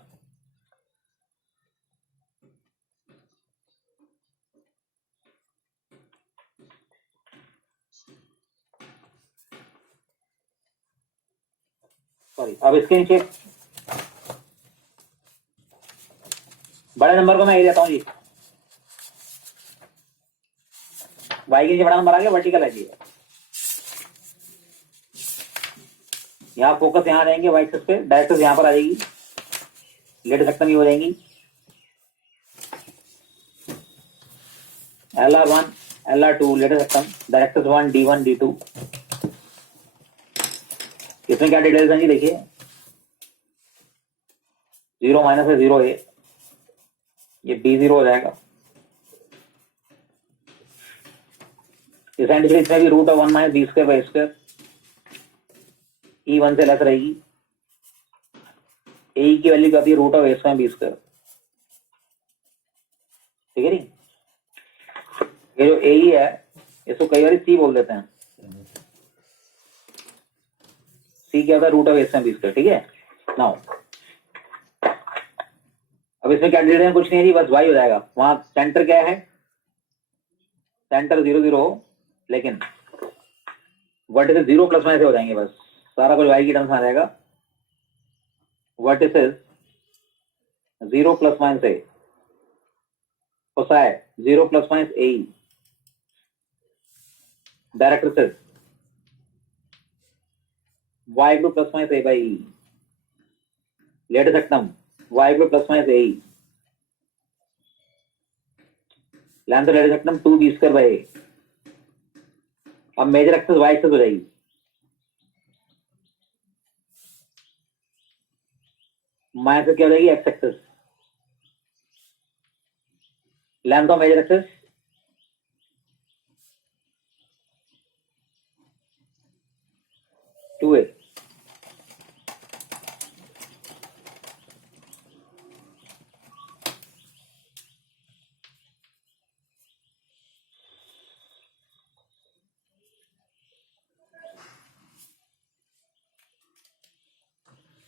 सॉरी, अब इसके नीचे बड़े नंबर को मैं ये देता हूँ जी, वाई के नीचे बड़ा नंबर आ गया, वर्टिकल है जी। यहाँ फोकस यहाँ रहेंगे वाई एक्सिस पे, डायरेक्ट्रिक्स यहाँ पर आ जाएगी, लेट सेक्शन भी हो जाएंगी। LR1 LR2 late section, directrix 1 D1 D2। इसमें क्या डिटेल्स हैं जी, देखिए 0 माइनस है 0 ए, ये B0 हो जाएगा। इसेंटिकली इसमें भी root of 1 minus B square by square, E1 से लेस रहेगी। ए की वैल्यू क्या होती है, root of a square B square, ठीक है नी। ये जो ए है इसको कई बार सी बोल देते हैं, सी क्या होता है, root of a square B square, ठीक है। नाउ अब इसमें क्या डिटेल है, कुछ नहीं है जी, बस वाई हो जाएगा। वहां सेंटर क्या है, सेंटर 0 0 हो, लेकिन वर्टिसेस 0 प्लस माइनस हो जाएंगे, बस सारा कुछ वाई की टर्म्स में आ जाएगा। Vertices 0 plus minus A, foci 0 plus minus A, directrices y group plus minus A by, latus rectum y group plus minus A, length latus rectum 2 B square by A. अब मेजर एक्सेस y एक्सेस हो जाएगी, माइनस क्या हो जाएगी, x axis, length of major axis 2a।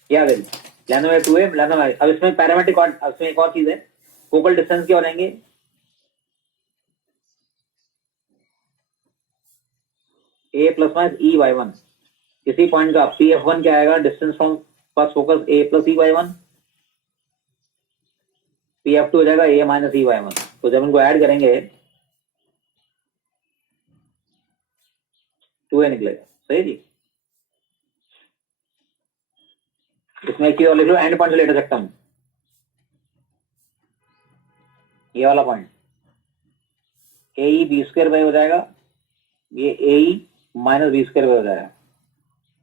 क्या वैल्यू, लेंथ में 2a, लेंथ में। अब इसमें पैरामीट्रिक और इसमें एक और चीज है, फोकल डिस्टेंस क्या हो जाएंगे, a plus minus E by 1। किसी पॉइंट का PF1 क्या आएगा, distance from first focus a plus E by 1, PF2 हो जाएगा a माइनस ई बाई 1। तो जब इनको ऐड करेंगे 2a निकलेगा, सही जी। इसमें एक चीज और लिख लो, एंड पॉइंट से लेट सकता हूं, ये वाला point A E B square by हो जाएगा, ये A E minus B square by हो जाएगा,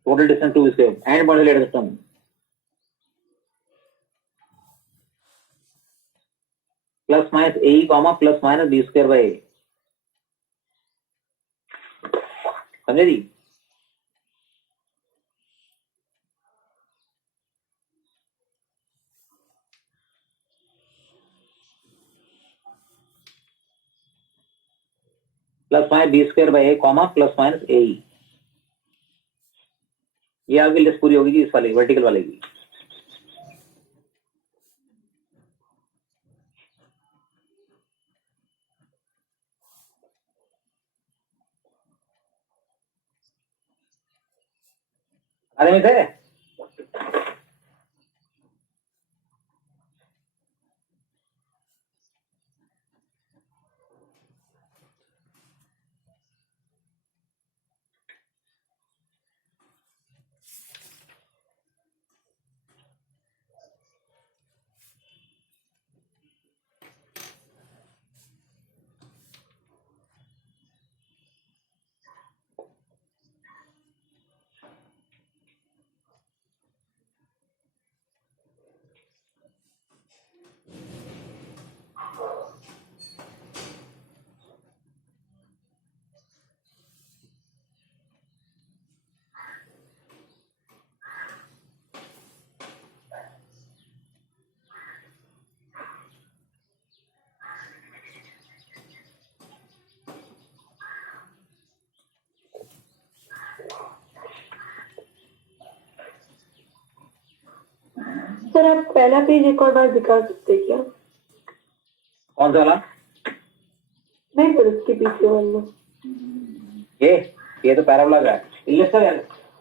total distance 2 square, end point से लेट सकता हूं, plus minus A E comma plus minus B square by, समझे जी। Plus minus B square by A comma plus minus A E, ये आपकी लिस्ट पूरी होगी जी, इस वाले वर्टिकल वाले की। अरे में थे सर आप पहला पेज एक और बार दिखा सकते हैं क्या? कौन सा वाला? नहीं सर, उसके पीछे वाला। ये तो पैराबोला का है, इलिप्स का है।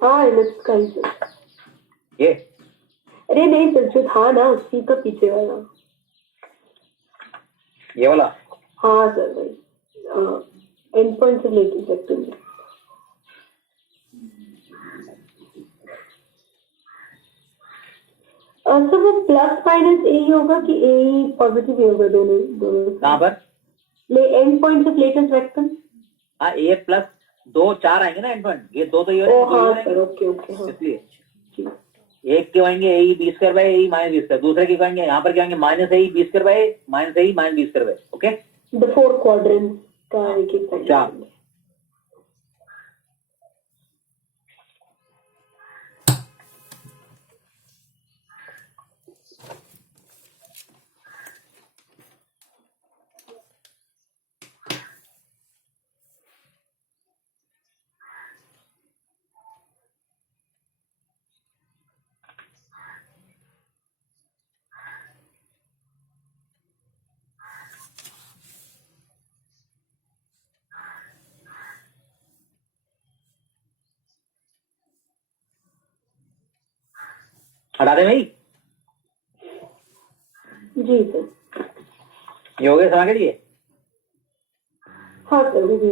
हाँ इलिप्स का ही सर। ये अरे नहीं सर, जो था ना उसी का पीछे वाला। ये वाला? हाँ सर वही एंड पॉइंट से रिलेटेड सेक्शन। सर वो प्लस माइनस ए ही होगा कि ए ही पॉजिटिव ही होगा? दोनों दोनों कहाँ पर? ले एंड पॉइंट से रिलेटेड वेक्टर। हाँ, ए प्लस 2 4 आएंगे ना एंड पॉइंट, ये दो तो ये ओ हाँ सर, ओके ओके हाँ। इसलिए ठीक। एक के होंगे a b square by a minus B square, दूसरे के कहेंगे यहाँ पर क्या होंगे minus a b square by minus a minus B square by. Okay, the four quadrant का एक एक सेक्शन। हटा दे भाई, जी सर। ये हो गया समझ के लिए? हाँ सर जी।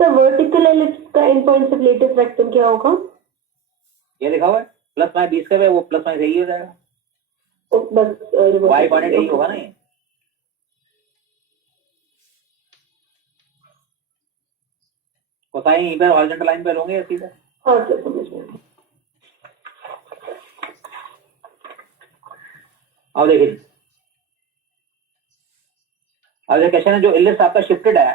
सर वर्टिकल एलिप्स का एंड पॉइंट से रिलेटेड वेक्टर क्या होगा? ये लिखा हुआ है plus minus B square by, वो प्लस माइनस यही हो जाएगा, बस वाई कॉर्डिनेट यही होगा ना ये। कोसाइन यहीं पर हॉरिजॉन्टल लाइन पर होंगे सीधा। हाँ सर समझ गया। अब देखिए, अब ये क्वेश्चन है जो इलिप्स आपका शिफ्टेड है,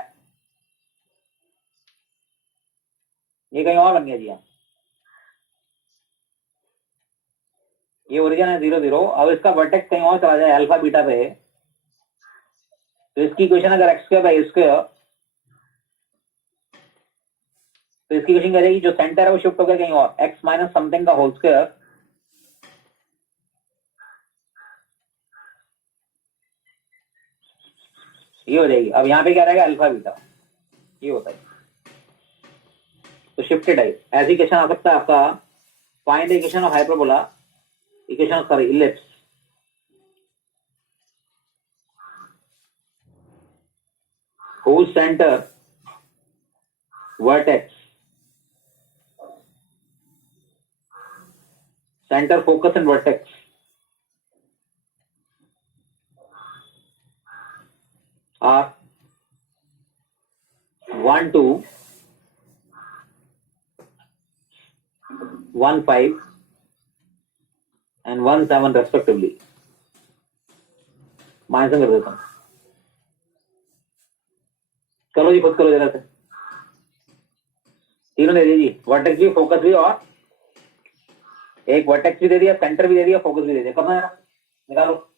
ये कहीं और बन गया जी। यहाँ ये ओरिजिन है 0 0, अब इसका वर्टेक्स कहीं और चला जाए अल्फा बीटा पे, तो इसकी इक्वेशन अगर एक्स स्क्वायर बाई स्क्वायर, तो इसकी इक्वेशन क्या रहेगी, जो सेंटर है वो शिफ्ट हो गया कहीं और, एक्स माइनस समथिंग का होल स्क्वायर ये हो जाएगी। अब यहाँ पे क्या रहेगा अल्फा बीटा, ये होता है तो शिफ्टेड है। ऐसी क्वेश्चन आ सकता है आपका, find the equation of hyperbola, equation of sorry ellipse, whose center vertex center focus and vertex are 1 2 1 5 and 1 7 respectively। Minus कर देता हूं, चलो जी खुद करो जरा से, तीनों दे दीजिए, वर्टेक्स भी फोकस भी, और एक वर्टेक्स भी दे दिया, सेंटर भी दे दिया, फोकस भी दे दिया। करना है ना, निकालो।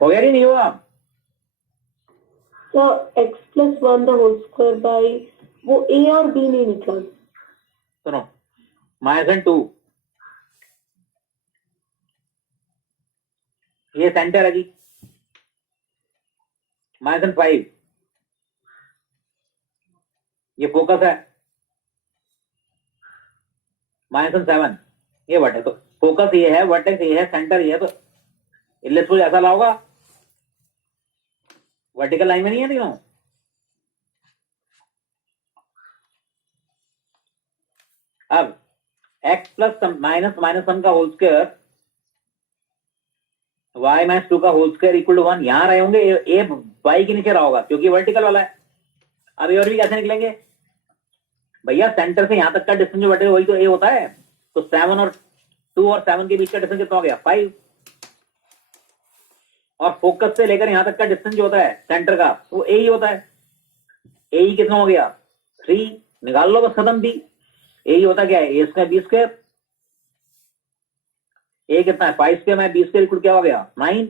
हो गया कि नहीं हुआ? So x+1 the whole square by वो a और b नहीं निकला. सुनो, -2 ये सेंटर है जी, -5 ये फोकस है, -7 ये वर्टेक्स. तो फोकस ये है, वर्टेक्स ये है, सेंटर ये है, तो इलिप्स ऐसा ला होगा, वर्टिकल लाइन में नहीं है तीनों. अब x प्लस -1 का होल स्क्वायर y -2 का होल स्क्वायर इक्वल टू 1 यहां रहे होंगे, ए y के नीचे रहा होगा क्योंकि वर्टिकल वाला है. अब ये और भी कैसे निकलेंगे भैया? सेंटर से यहां तक का डिस्टेंस जो वर्टिकल वही तो ए होता है. तो 7 और 2 और 7 के बीच का डिस्टेंस कितना हो गया? 5. और फोकस से लेकर यहां तक का डिस्टेंस जो होता है सेंटर का वो ए ही होता है. ए ही कितना हो गया? 3. निकाल लो बस, खत्म. भी ए ही होता क्या है? ए स्क्वायर बी स्क्वायर. ए कितना है? 5 स्क्वायर में बी स्क्वायर इक्वल क्या हो गया? 9.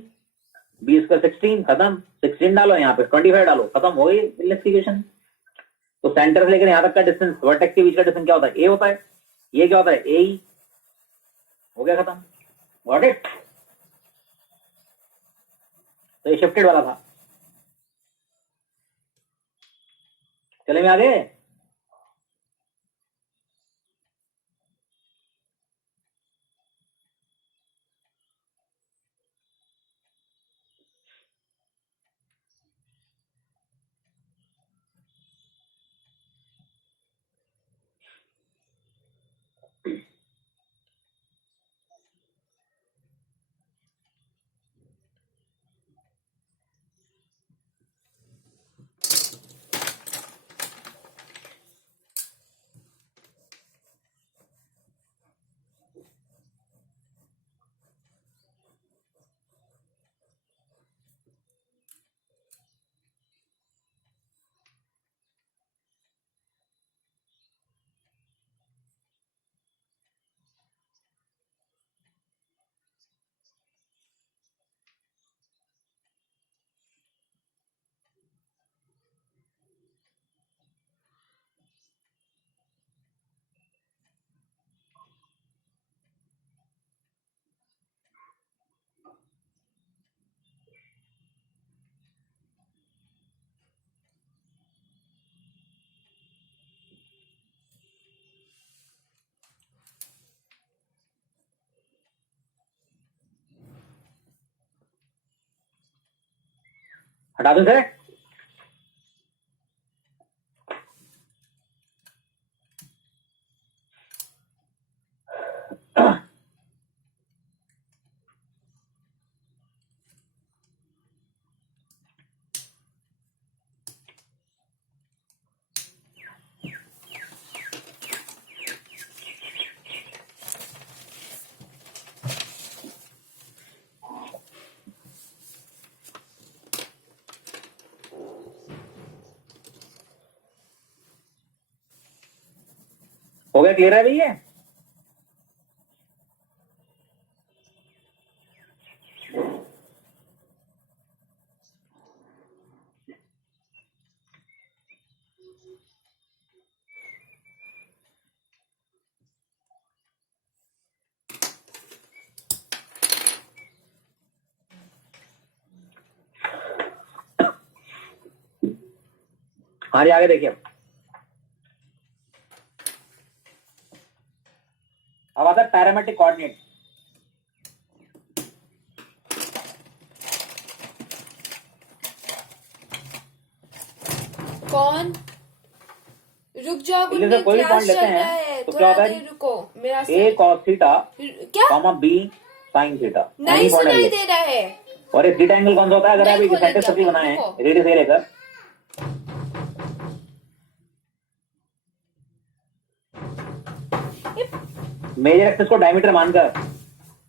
B square 16. खत्म. 16 डालो यहाँ पे, 25 डालो, खत्म हो गई इक्वेशन. तो सेंटर से लेकर यहां तक का डिस्टेंस, वर्टेक्स के बीच का डिस्टेंस क्या होता है? ए होता है. ये क्या होता है? ए ही. हो गया खत्म. Got it? तो ये शिफ्टेड वाला था. चले में आगे. हटा दूं सर? हो गया? क्लियर है भैया? हाँ जी, आगे देखिए. अब आता है पैरामेट्रिक कोऑर्डिनेट. कौन? रुक जाओ, इनमें से कोई भी क्लास पॉइंट लेते चल रहा हैं है, तो क्या थोड़ा होता देर है? रुको. मेरा ए कॉस थीटा क्या कॉमा बी साइन थीटा. नहीं सुनाई दे रहा है? और ये थीटा एंगल कौन सा होता है? अगर आप नहीं एक सेंटर खोलेंगे सर्किल अभी, बनाए रुको. रेडियस ए लेकर, मेजर एक्सिस को डायमीटर मानकर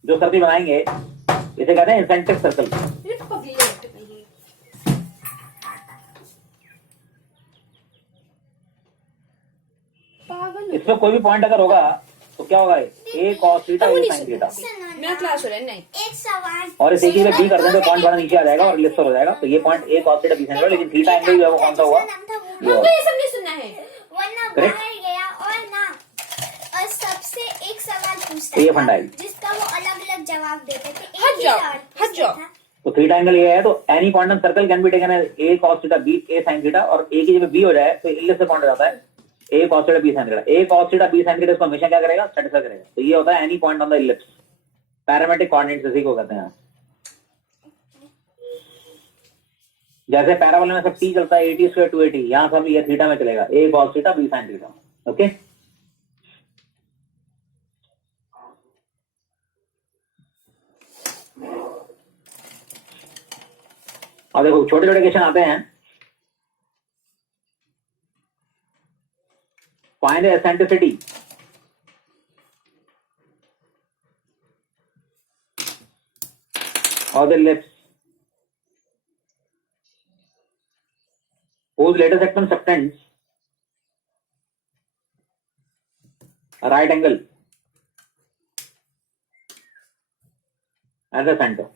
जो सर्किल बनाएंगे इसे कहते हैं इंसेंट्रिक सर्कल. ये पगलेट भाई. पागल हो इसमें कोई भी पॉइंट अगर होगा तो क्या होगा ए कॉस थीटा ए साइन थीटा, मेरा क्लास हो रहा है नहीं एक सवाल और इसे की बी कर दें तो पॉइंट थोड़ा नीचे आ जाएगा और लिफ्ट हो जाएगा। तो ये point a cos theta B sine theta, लेकिन थीटा एंगल जो है वो कौन सा हुआ, ये हमको होगा। ये सब नहीं सुनना है। वरना Correct? बाहर गया और ना और सबसे एक सवाल तो ये पूछता फंडा था है। जिसका वो अलग अलग जवाब देते थे। एक हट ही जाओ, सवाल हट पूछता जाओ। था। तो थीटा एंगल ये है, तो any point on circle can be taken as a cos theta b a sine theta, और ए की जब बी हो जाए तो इलिप्स से पॉइंट हो जाता है A cos theta B sine theta. A cos theta B sine theta इसको हमेशा क्या करेगा, सेटिस्फाई करेगा। तो ये होता है any point on the ellipse, parametric coordinates इसी को कहते हैं। जैसे पैराबोला में सब टी चलता है 80 स्क्वायर 280, यहाँ सब ये थीटा में चलेगा A cos theta B sine theta. Okay, अब देखो छोटे छोटे क्वेश्चन आते हैं। Find the eccentricity of the ellipse whose latest sectum subtends a right angle at the center।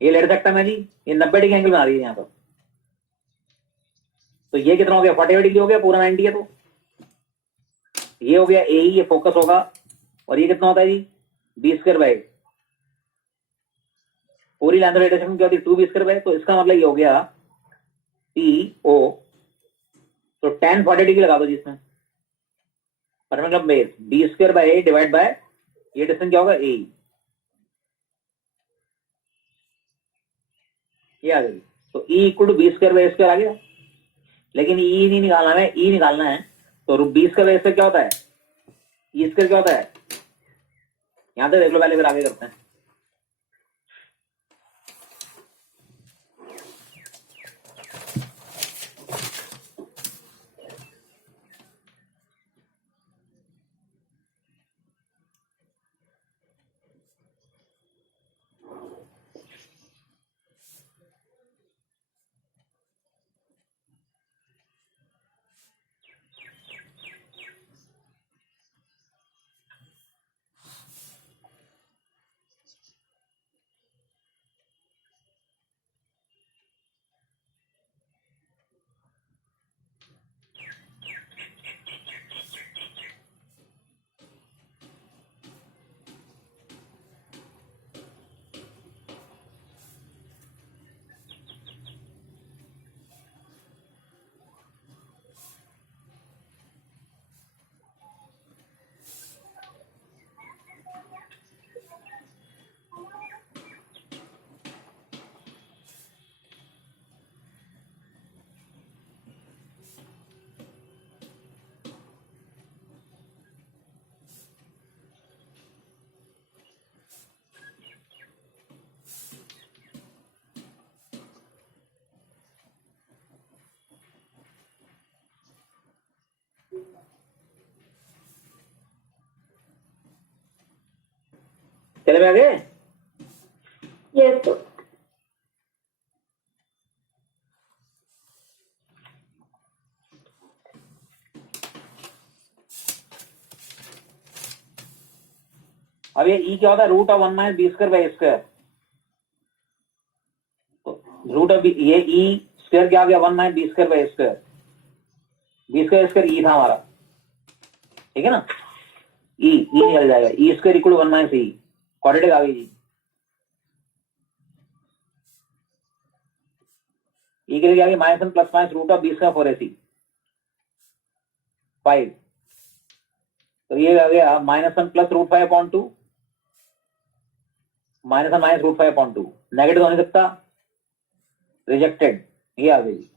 ये लेटर सेक्टम है जी, ये 90 डिग्री एंगल बना रही है यहाँ पर। तो ये कितना हो गया, 48 डिग्री हो गया, पूरा 90 है। तो ये हो गया ए, ये फोकस होगा, और ये कितना होता है जी, बी स्क्वायर बाय, पूरी लेंथ ऑफ रोटेशन क्या होती है 2b स्क्वायर बाय। तो इसका मतलब ये हो गया टी ओ, तो tan 40 डिग्री लगा दो जिसमें, पर मतलब base B square by divide by ये डिस्टेंस क्या होगा ए, ये आ गई। तो E equal to B square by square आ गया, लेकिन ई नहीं निकालना है, ई निकालना है। तो बी स्क्वायर बाय स्क्वायर क्या होता है, ई स्क्वायर क्या होता है, यहां तक देख लो पहले, फिर आगे करते हैं। चले में आगे। Yes, sir. अब ये ई क्या होता है, root of 1 minus B square by square. तो रूट ऑफ ये ई स्क्वायर क्या आ गया, 1 minus B square by square. B square square E था हमारा, ठीक है ना, ई निकल जाएगा, E square equal 1 minus E, quadratic आ गई जी। ई के लिए क्या आ गया, minus 1 plus minus root of B square 4ac 5। तो ये आ गया -1 plus root 5/2, -1 minus root 5/2, negative हो नहीं सकता, रिजेक्टेड, ये आ गई।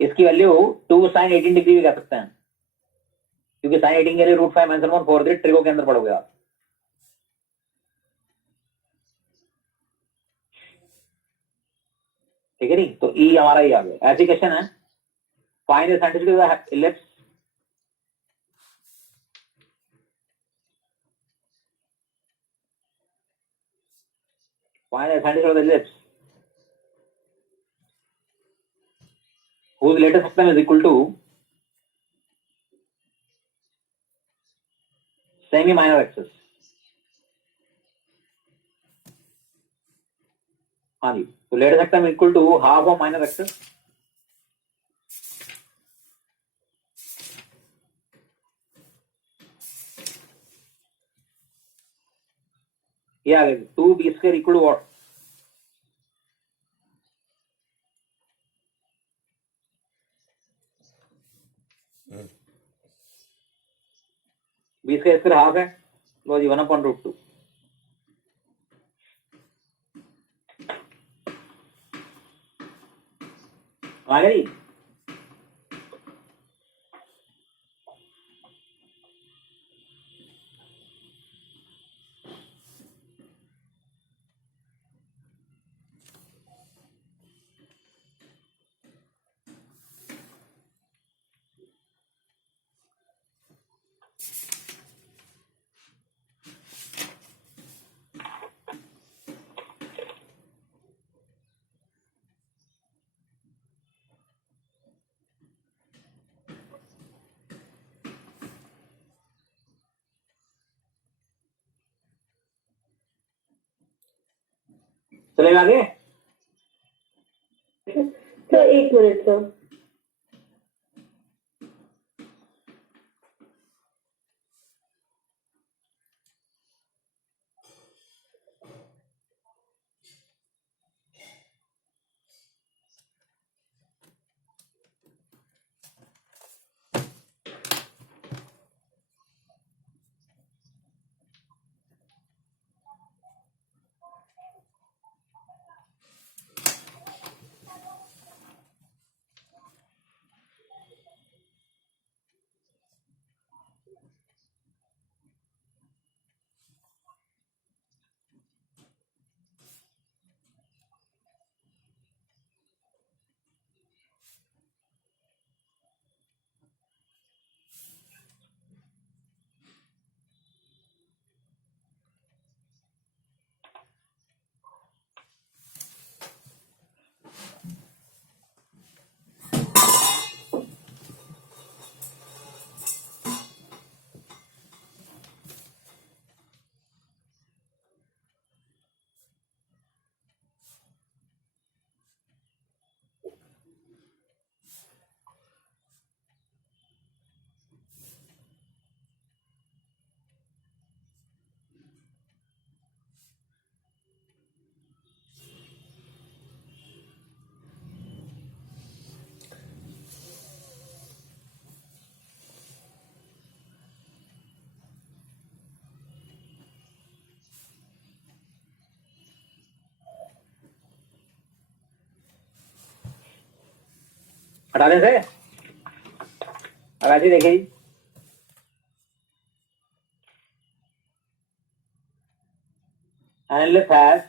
इसकी वैल्यू 2 sin 18 डिग्री भी कह सकते हैं, क्योंकि sin 18 के लिए रूट 5 माइनस 1 4 ट्रिगो के अंदर पड़ोगे आप। ठीक है नहीं, तो ई हमारा ही आ गया। ऐसी क्वेश्चन है, find the centricity of the ellipse, find the centricity of the ellipse whose latest system is equal to semi minor axis. हाँ जी, तो latest system equal to half of minor axis. ये आ गया 2b² equal to what? b² फिर हाफ है, लो जी 1/√2. आ गया जी. चलेगा आगे. Sir 1 minute sir. हटा दें से. अब ऐसे देखिए जी, analyst has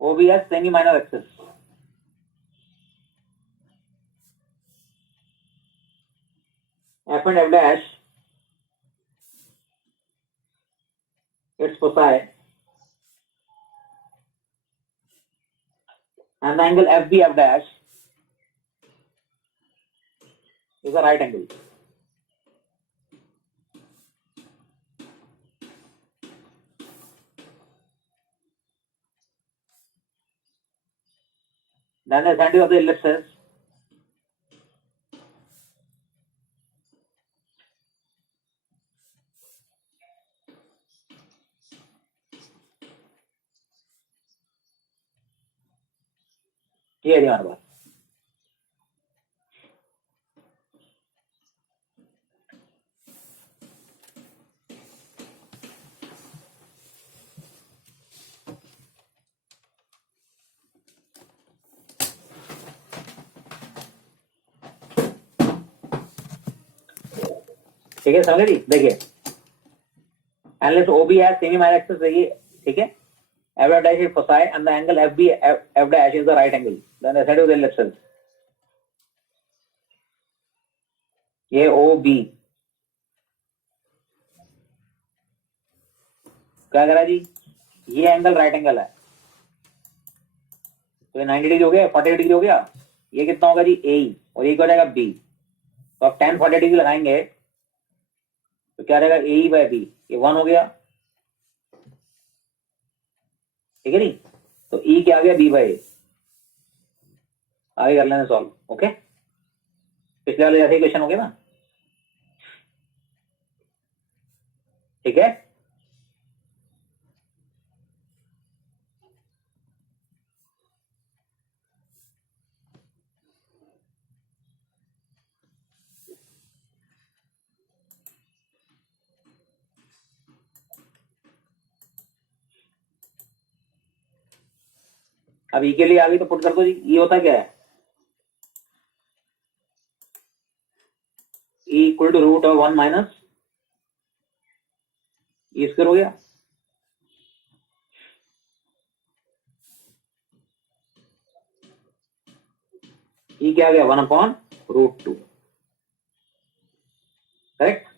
OBS semi minor axis. F and F dash, its foci, and the angle FB F dash is a right angle. Then the center of the ellipsis ये है हमारे पास. ठीक है, समझ ली. देखिए एनालिस्ट OB है सेमी माइनर एक्सिस रही. ठीक है, F dash is foci and the angle FB F dash is the right angle. Then the center of the ellipsis ये OB क्या करा जी, ये एंगल राइट एंगल है. तो ये 90 डिग्री हो गया, 48 डिग्री हो गया। ये कितना होगा जी, ए, और ये क्या हो जाएगा बी। तो अब 10 48 डिग्री लगाएंगे तो क्या रहेगा, ए बाय बी, ये 1 हो गया, ठीक है नहीं। तो ई क्या आ गया, बी बाय ए। आगे कर लेना सॉल्व। ओके, पिछले वाले जैसे क्वेश्चन हो गया ना, ठीक है। अब ई के लिए आ गई तो पुट कर दो जी। ई होता क्या है, e equal to root of 1 minus e square हो गया। ई क्या आ गया, 1 अपॉन रूट 2, करेक्ट।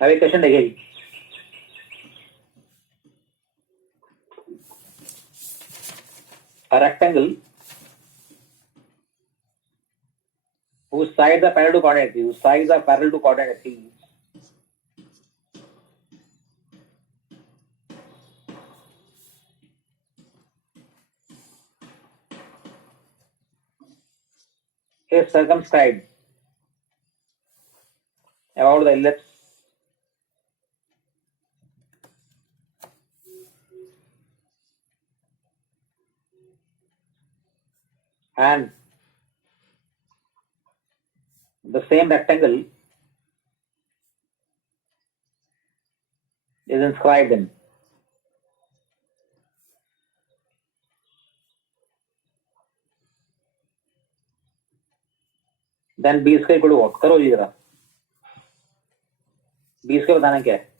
अब एक क्वेश्चन देखिए जी, a rectangle whose sides are parallel to coordinate axis, whose sides are parallel to coordinate axis is circumscribed about the ellipse and the same rectangle is inscribed in, then b square equal to what? करो जी जरा, b square बताना क्या है।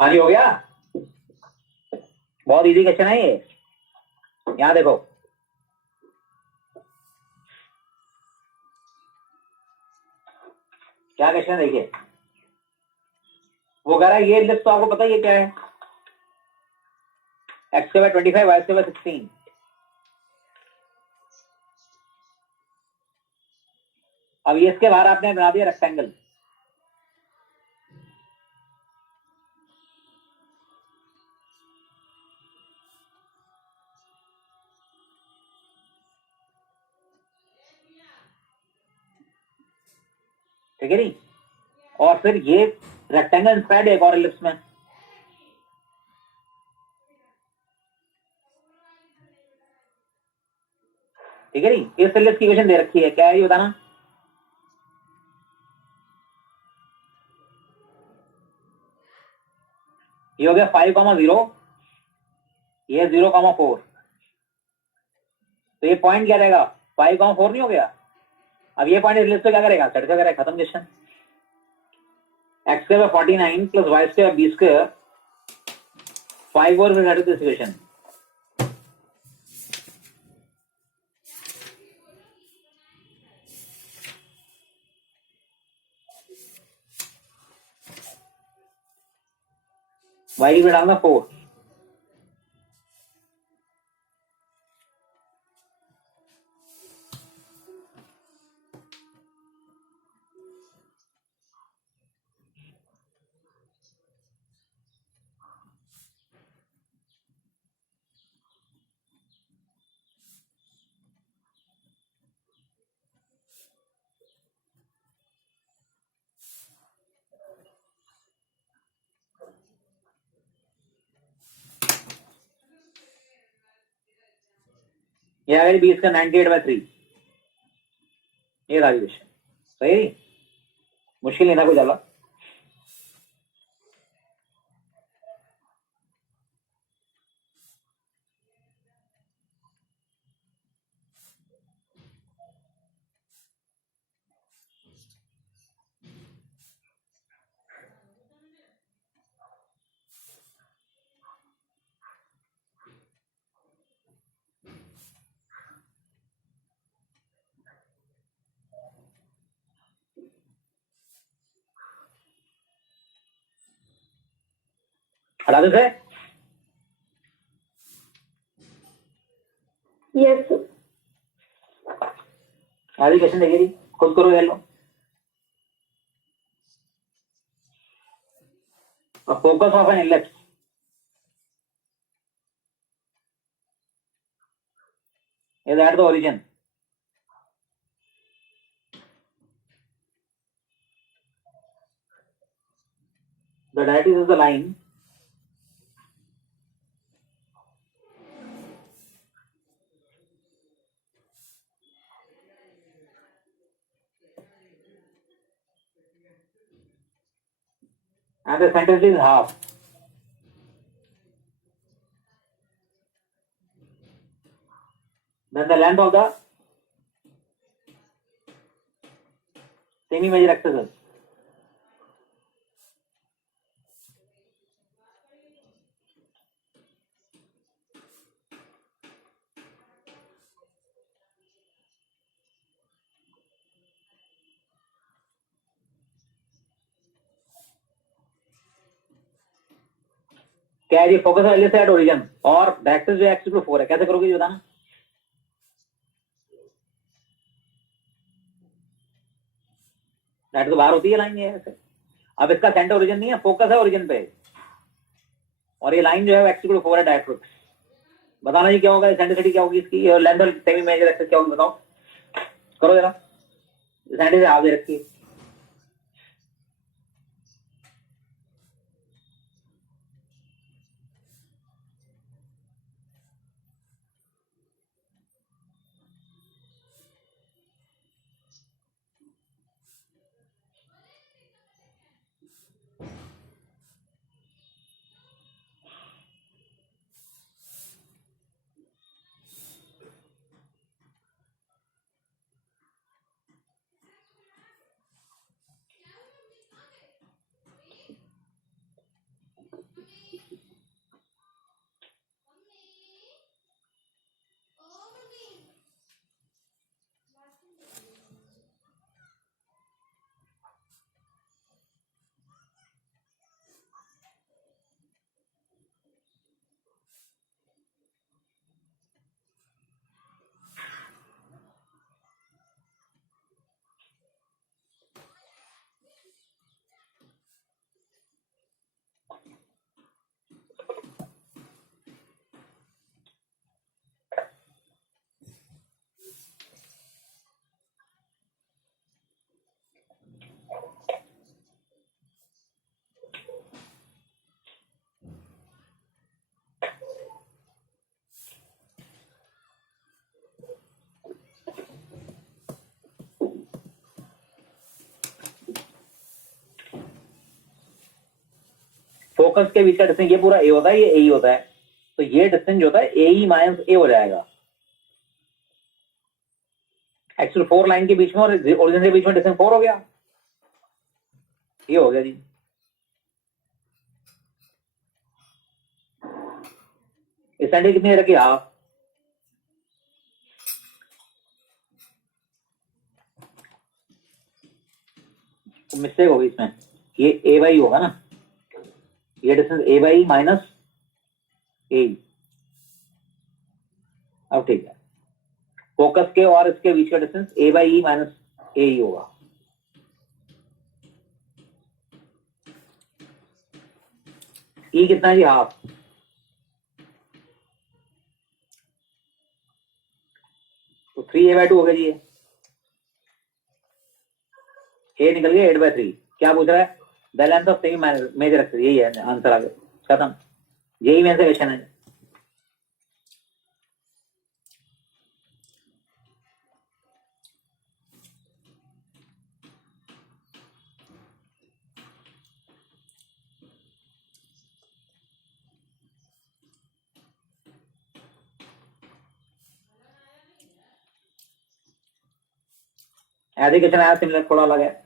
हाँ जी, हो गया। बहुत इजी क्वेश्चन है ये। यहां देखो, क्या क्वेश्चन है, देखिए। वो कह रहा है ये लिस्ट तो आपको पता ही है क्या है, एक्स के बाय 25, वाई के बाय 16। अब ये इसके बाहर आपने बना दिया रेक्टेंगल। ठीक है नहीं, और फिर ये रेक्टेंगल इंस्पायर्ड है एक और एलिप्स में। ठीक है नहीं, इस एलिप्स की इक्वेशन दे रखी है, क्या है ये बताना। ये हो गया 5,0, ये 0,4। तो ये पॉइंट क्या रहेगा, 5,4 नहीं हो गया। अब ये पॉइंट इस लिस्ट पे क्या करेगा, सेट करेगा, खत्म question. X square by 49 plus y square B square 5 और फिर दिस इक्वेशन। वाई की डालना 4। ये आ गई 20 का 98/3। ये था क्वेश्चन, सही, मुश्किल नहीं था कुछ ज्यादा। हटा दे से। Yes, sir. आधी क्वेश्चन देखिए, खुद करो, ये लो। Focus of an ellipse, is at the origin. The directrix is the line and the center is half. Then the length of the semi-major axis. क्या है जी, फोकस वैल्यू से एट ओरिजिन और डायरेक्ट्रिक्स जो x=4 है, कैसे करोगे जी बताना। डायरेक्ट तो बाहर होती है लाइन ये ऐसे। अब इसका सेंटर ओरिजिन नहीं है, फोकस है ओरिजिन पे, और ये लाइन जो है x=4 है डायरेक्ट्रिक्स। बताना जी क्या होगा, सेंट्रिसिटी क्या होगी इसकी, और लेंथ और सेमी मेजर एक्सिस क्या होगी बताओ, करो जरा। सेंट्रिसिटी हाफ दे रखी है। फोकस के बीच का डिस्टेंस ये पूरा ए होता है, ये ए ही होता है, तो ये डिस्टेंस जो होता है ए ई माइनस ए हो जाएगा। एक्चुअल 4 लाइन के बीच में और ओरिजिन के बीच में डिस्टेंस 4 हो गया, ये हो गया जी। इस साइड कितनी रखी, हाफ। तो मिस्टेक होगी इसमें, ये ए बाई होगा ना, ये distance a by minus a. अब ठीक है, फोकस के और इसके बीच का distance a by e minus a ही होगा। ई कितना है जी, हाफ। तो 3a/2 हो गया जी। ए निकल गया 8/3। क्या पूछ रहा है, the length of semi major axis, यही है आंसर, आगे खत्म, यही मेन से क्वेश्चन है। ऐसे क्वेश्चन आया सिमिलर, थोड़ा अलग है।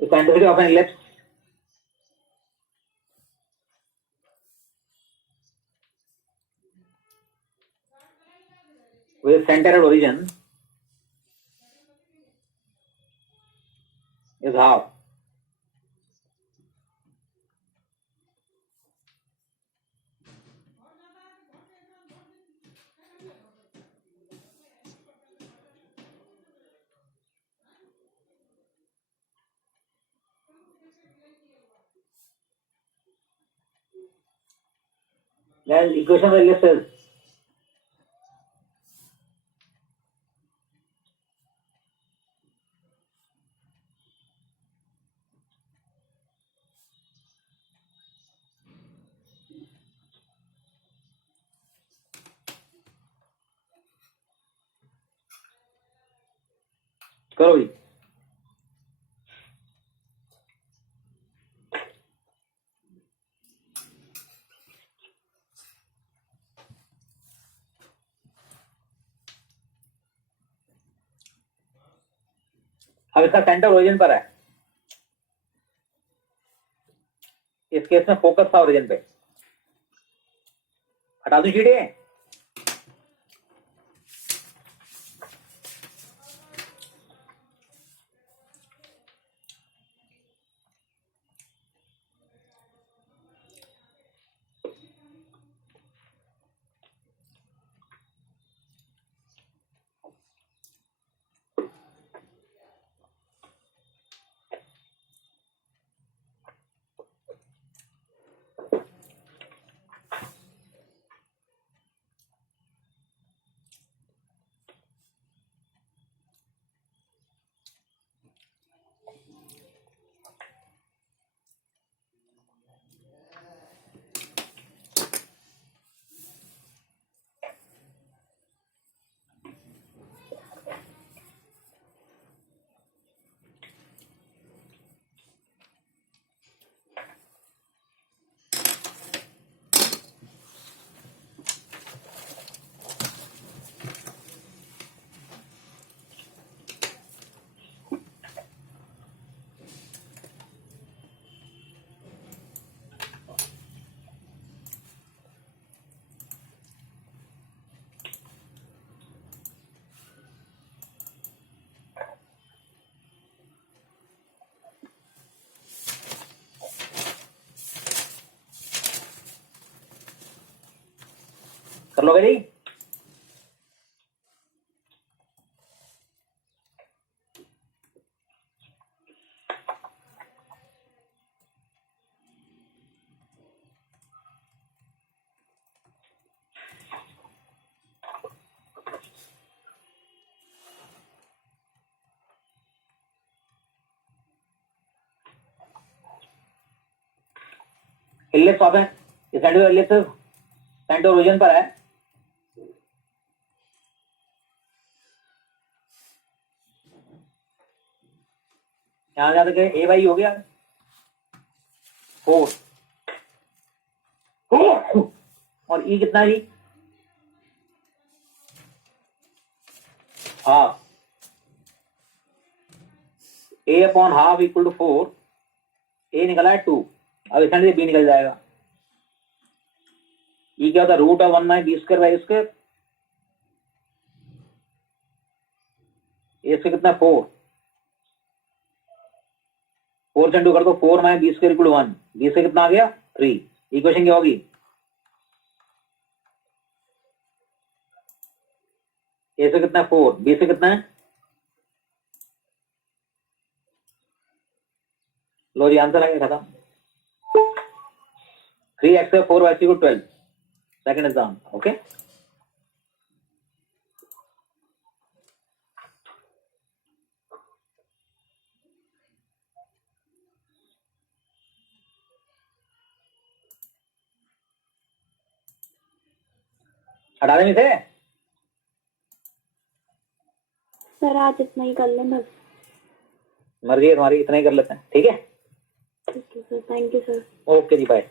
Eccentricity of an ellipse with center at origin is half. Then equation of the ellipse is करो जी। अब इसका सेंटर ओरिजिन पर है, इस केस में फोकस था ओरिजिन पे। हटा दूं शीट ये, कर लोगे नहीं? इलिप्स ऑफ है, ये सेंटर इलिप्स सेंटर ओरिजिन पर है। यहां जा के ए बाई हो गया 4 और ई कितना जी? Half. A upon half equal to 4, a निकला है 2, अब इस से बी निकल जाएगा। ये क्या होता है? Root of 1 minus B square by square. A से कितना 4 से 2 कर दो, 4 minus B square equal 1, b से कितना आ गया 3। इक्वेशन क्या होगी? ए से कितना 4, बी से कितना है? लो जी आंसर आ गया, खत्म। 3x 4y 12, second exam. Okay, हटा दें इसे। सर आज इतना ही कर लें बस। मर्जी है तुम्हारी, इतना ही कर लेते हैं, ठीक है? ठीक है sir, thank you sir. Okay जी, बाय।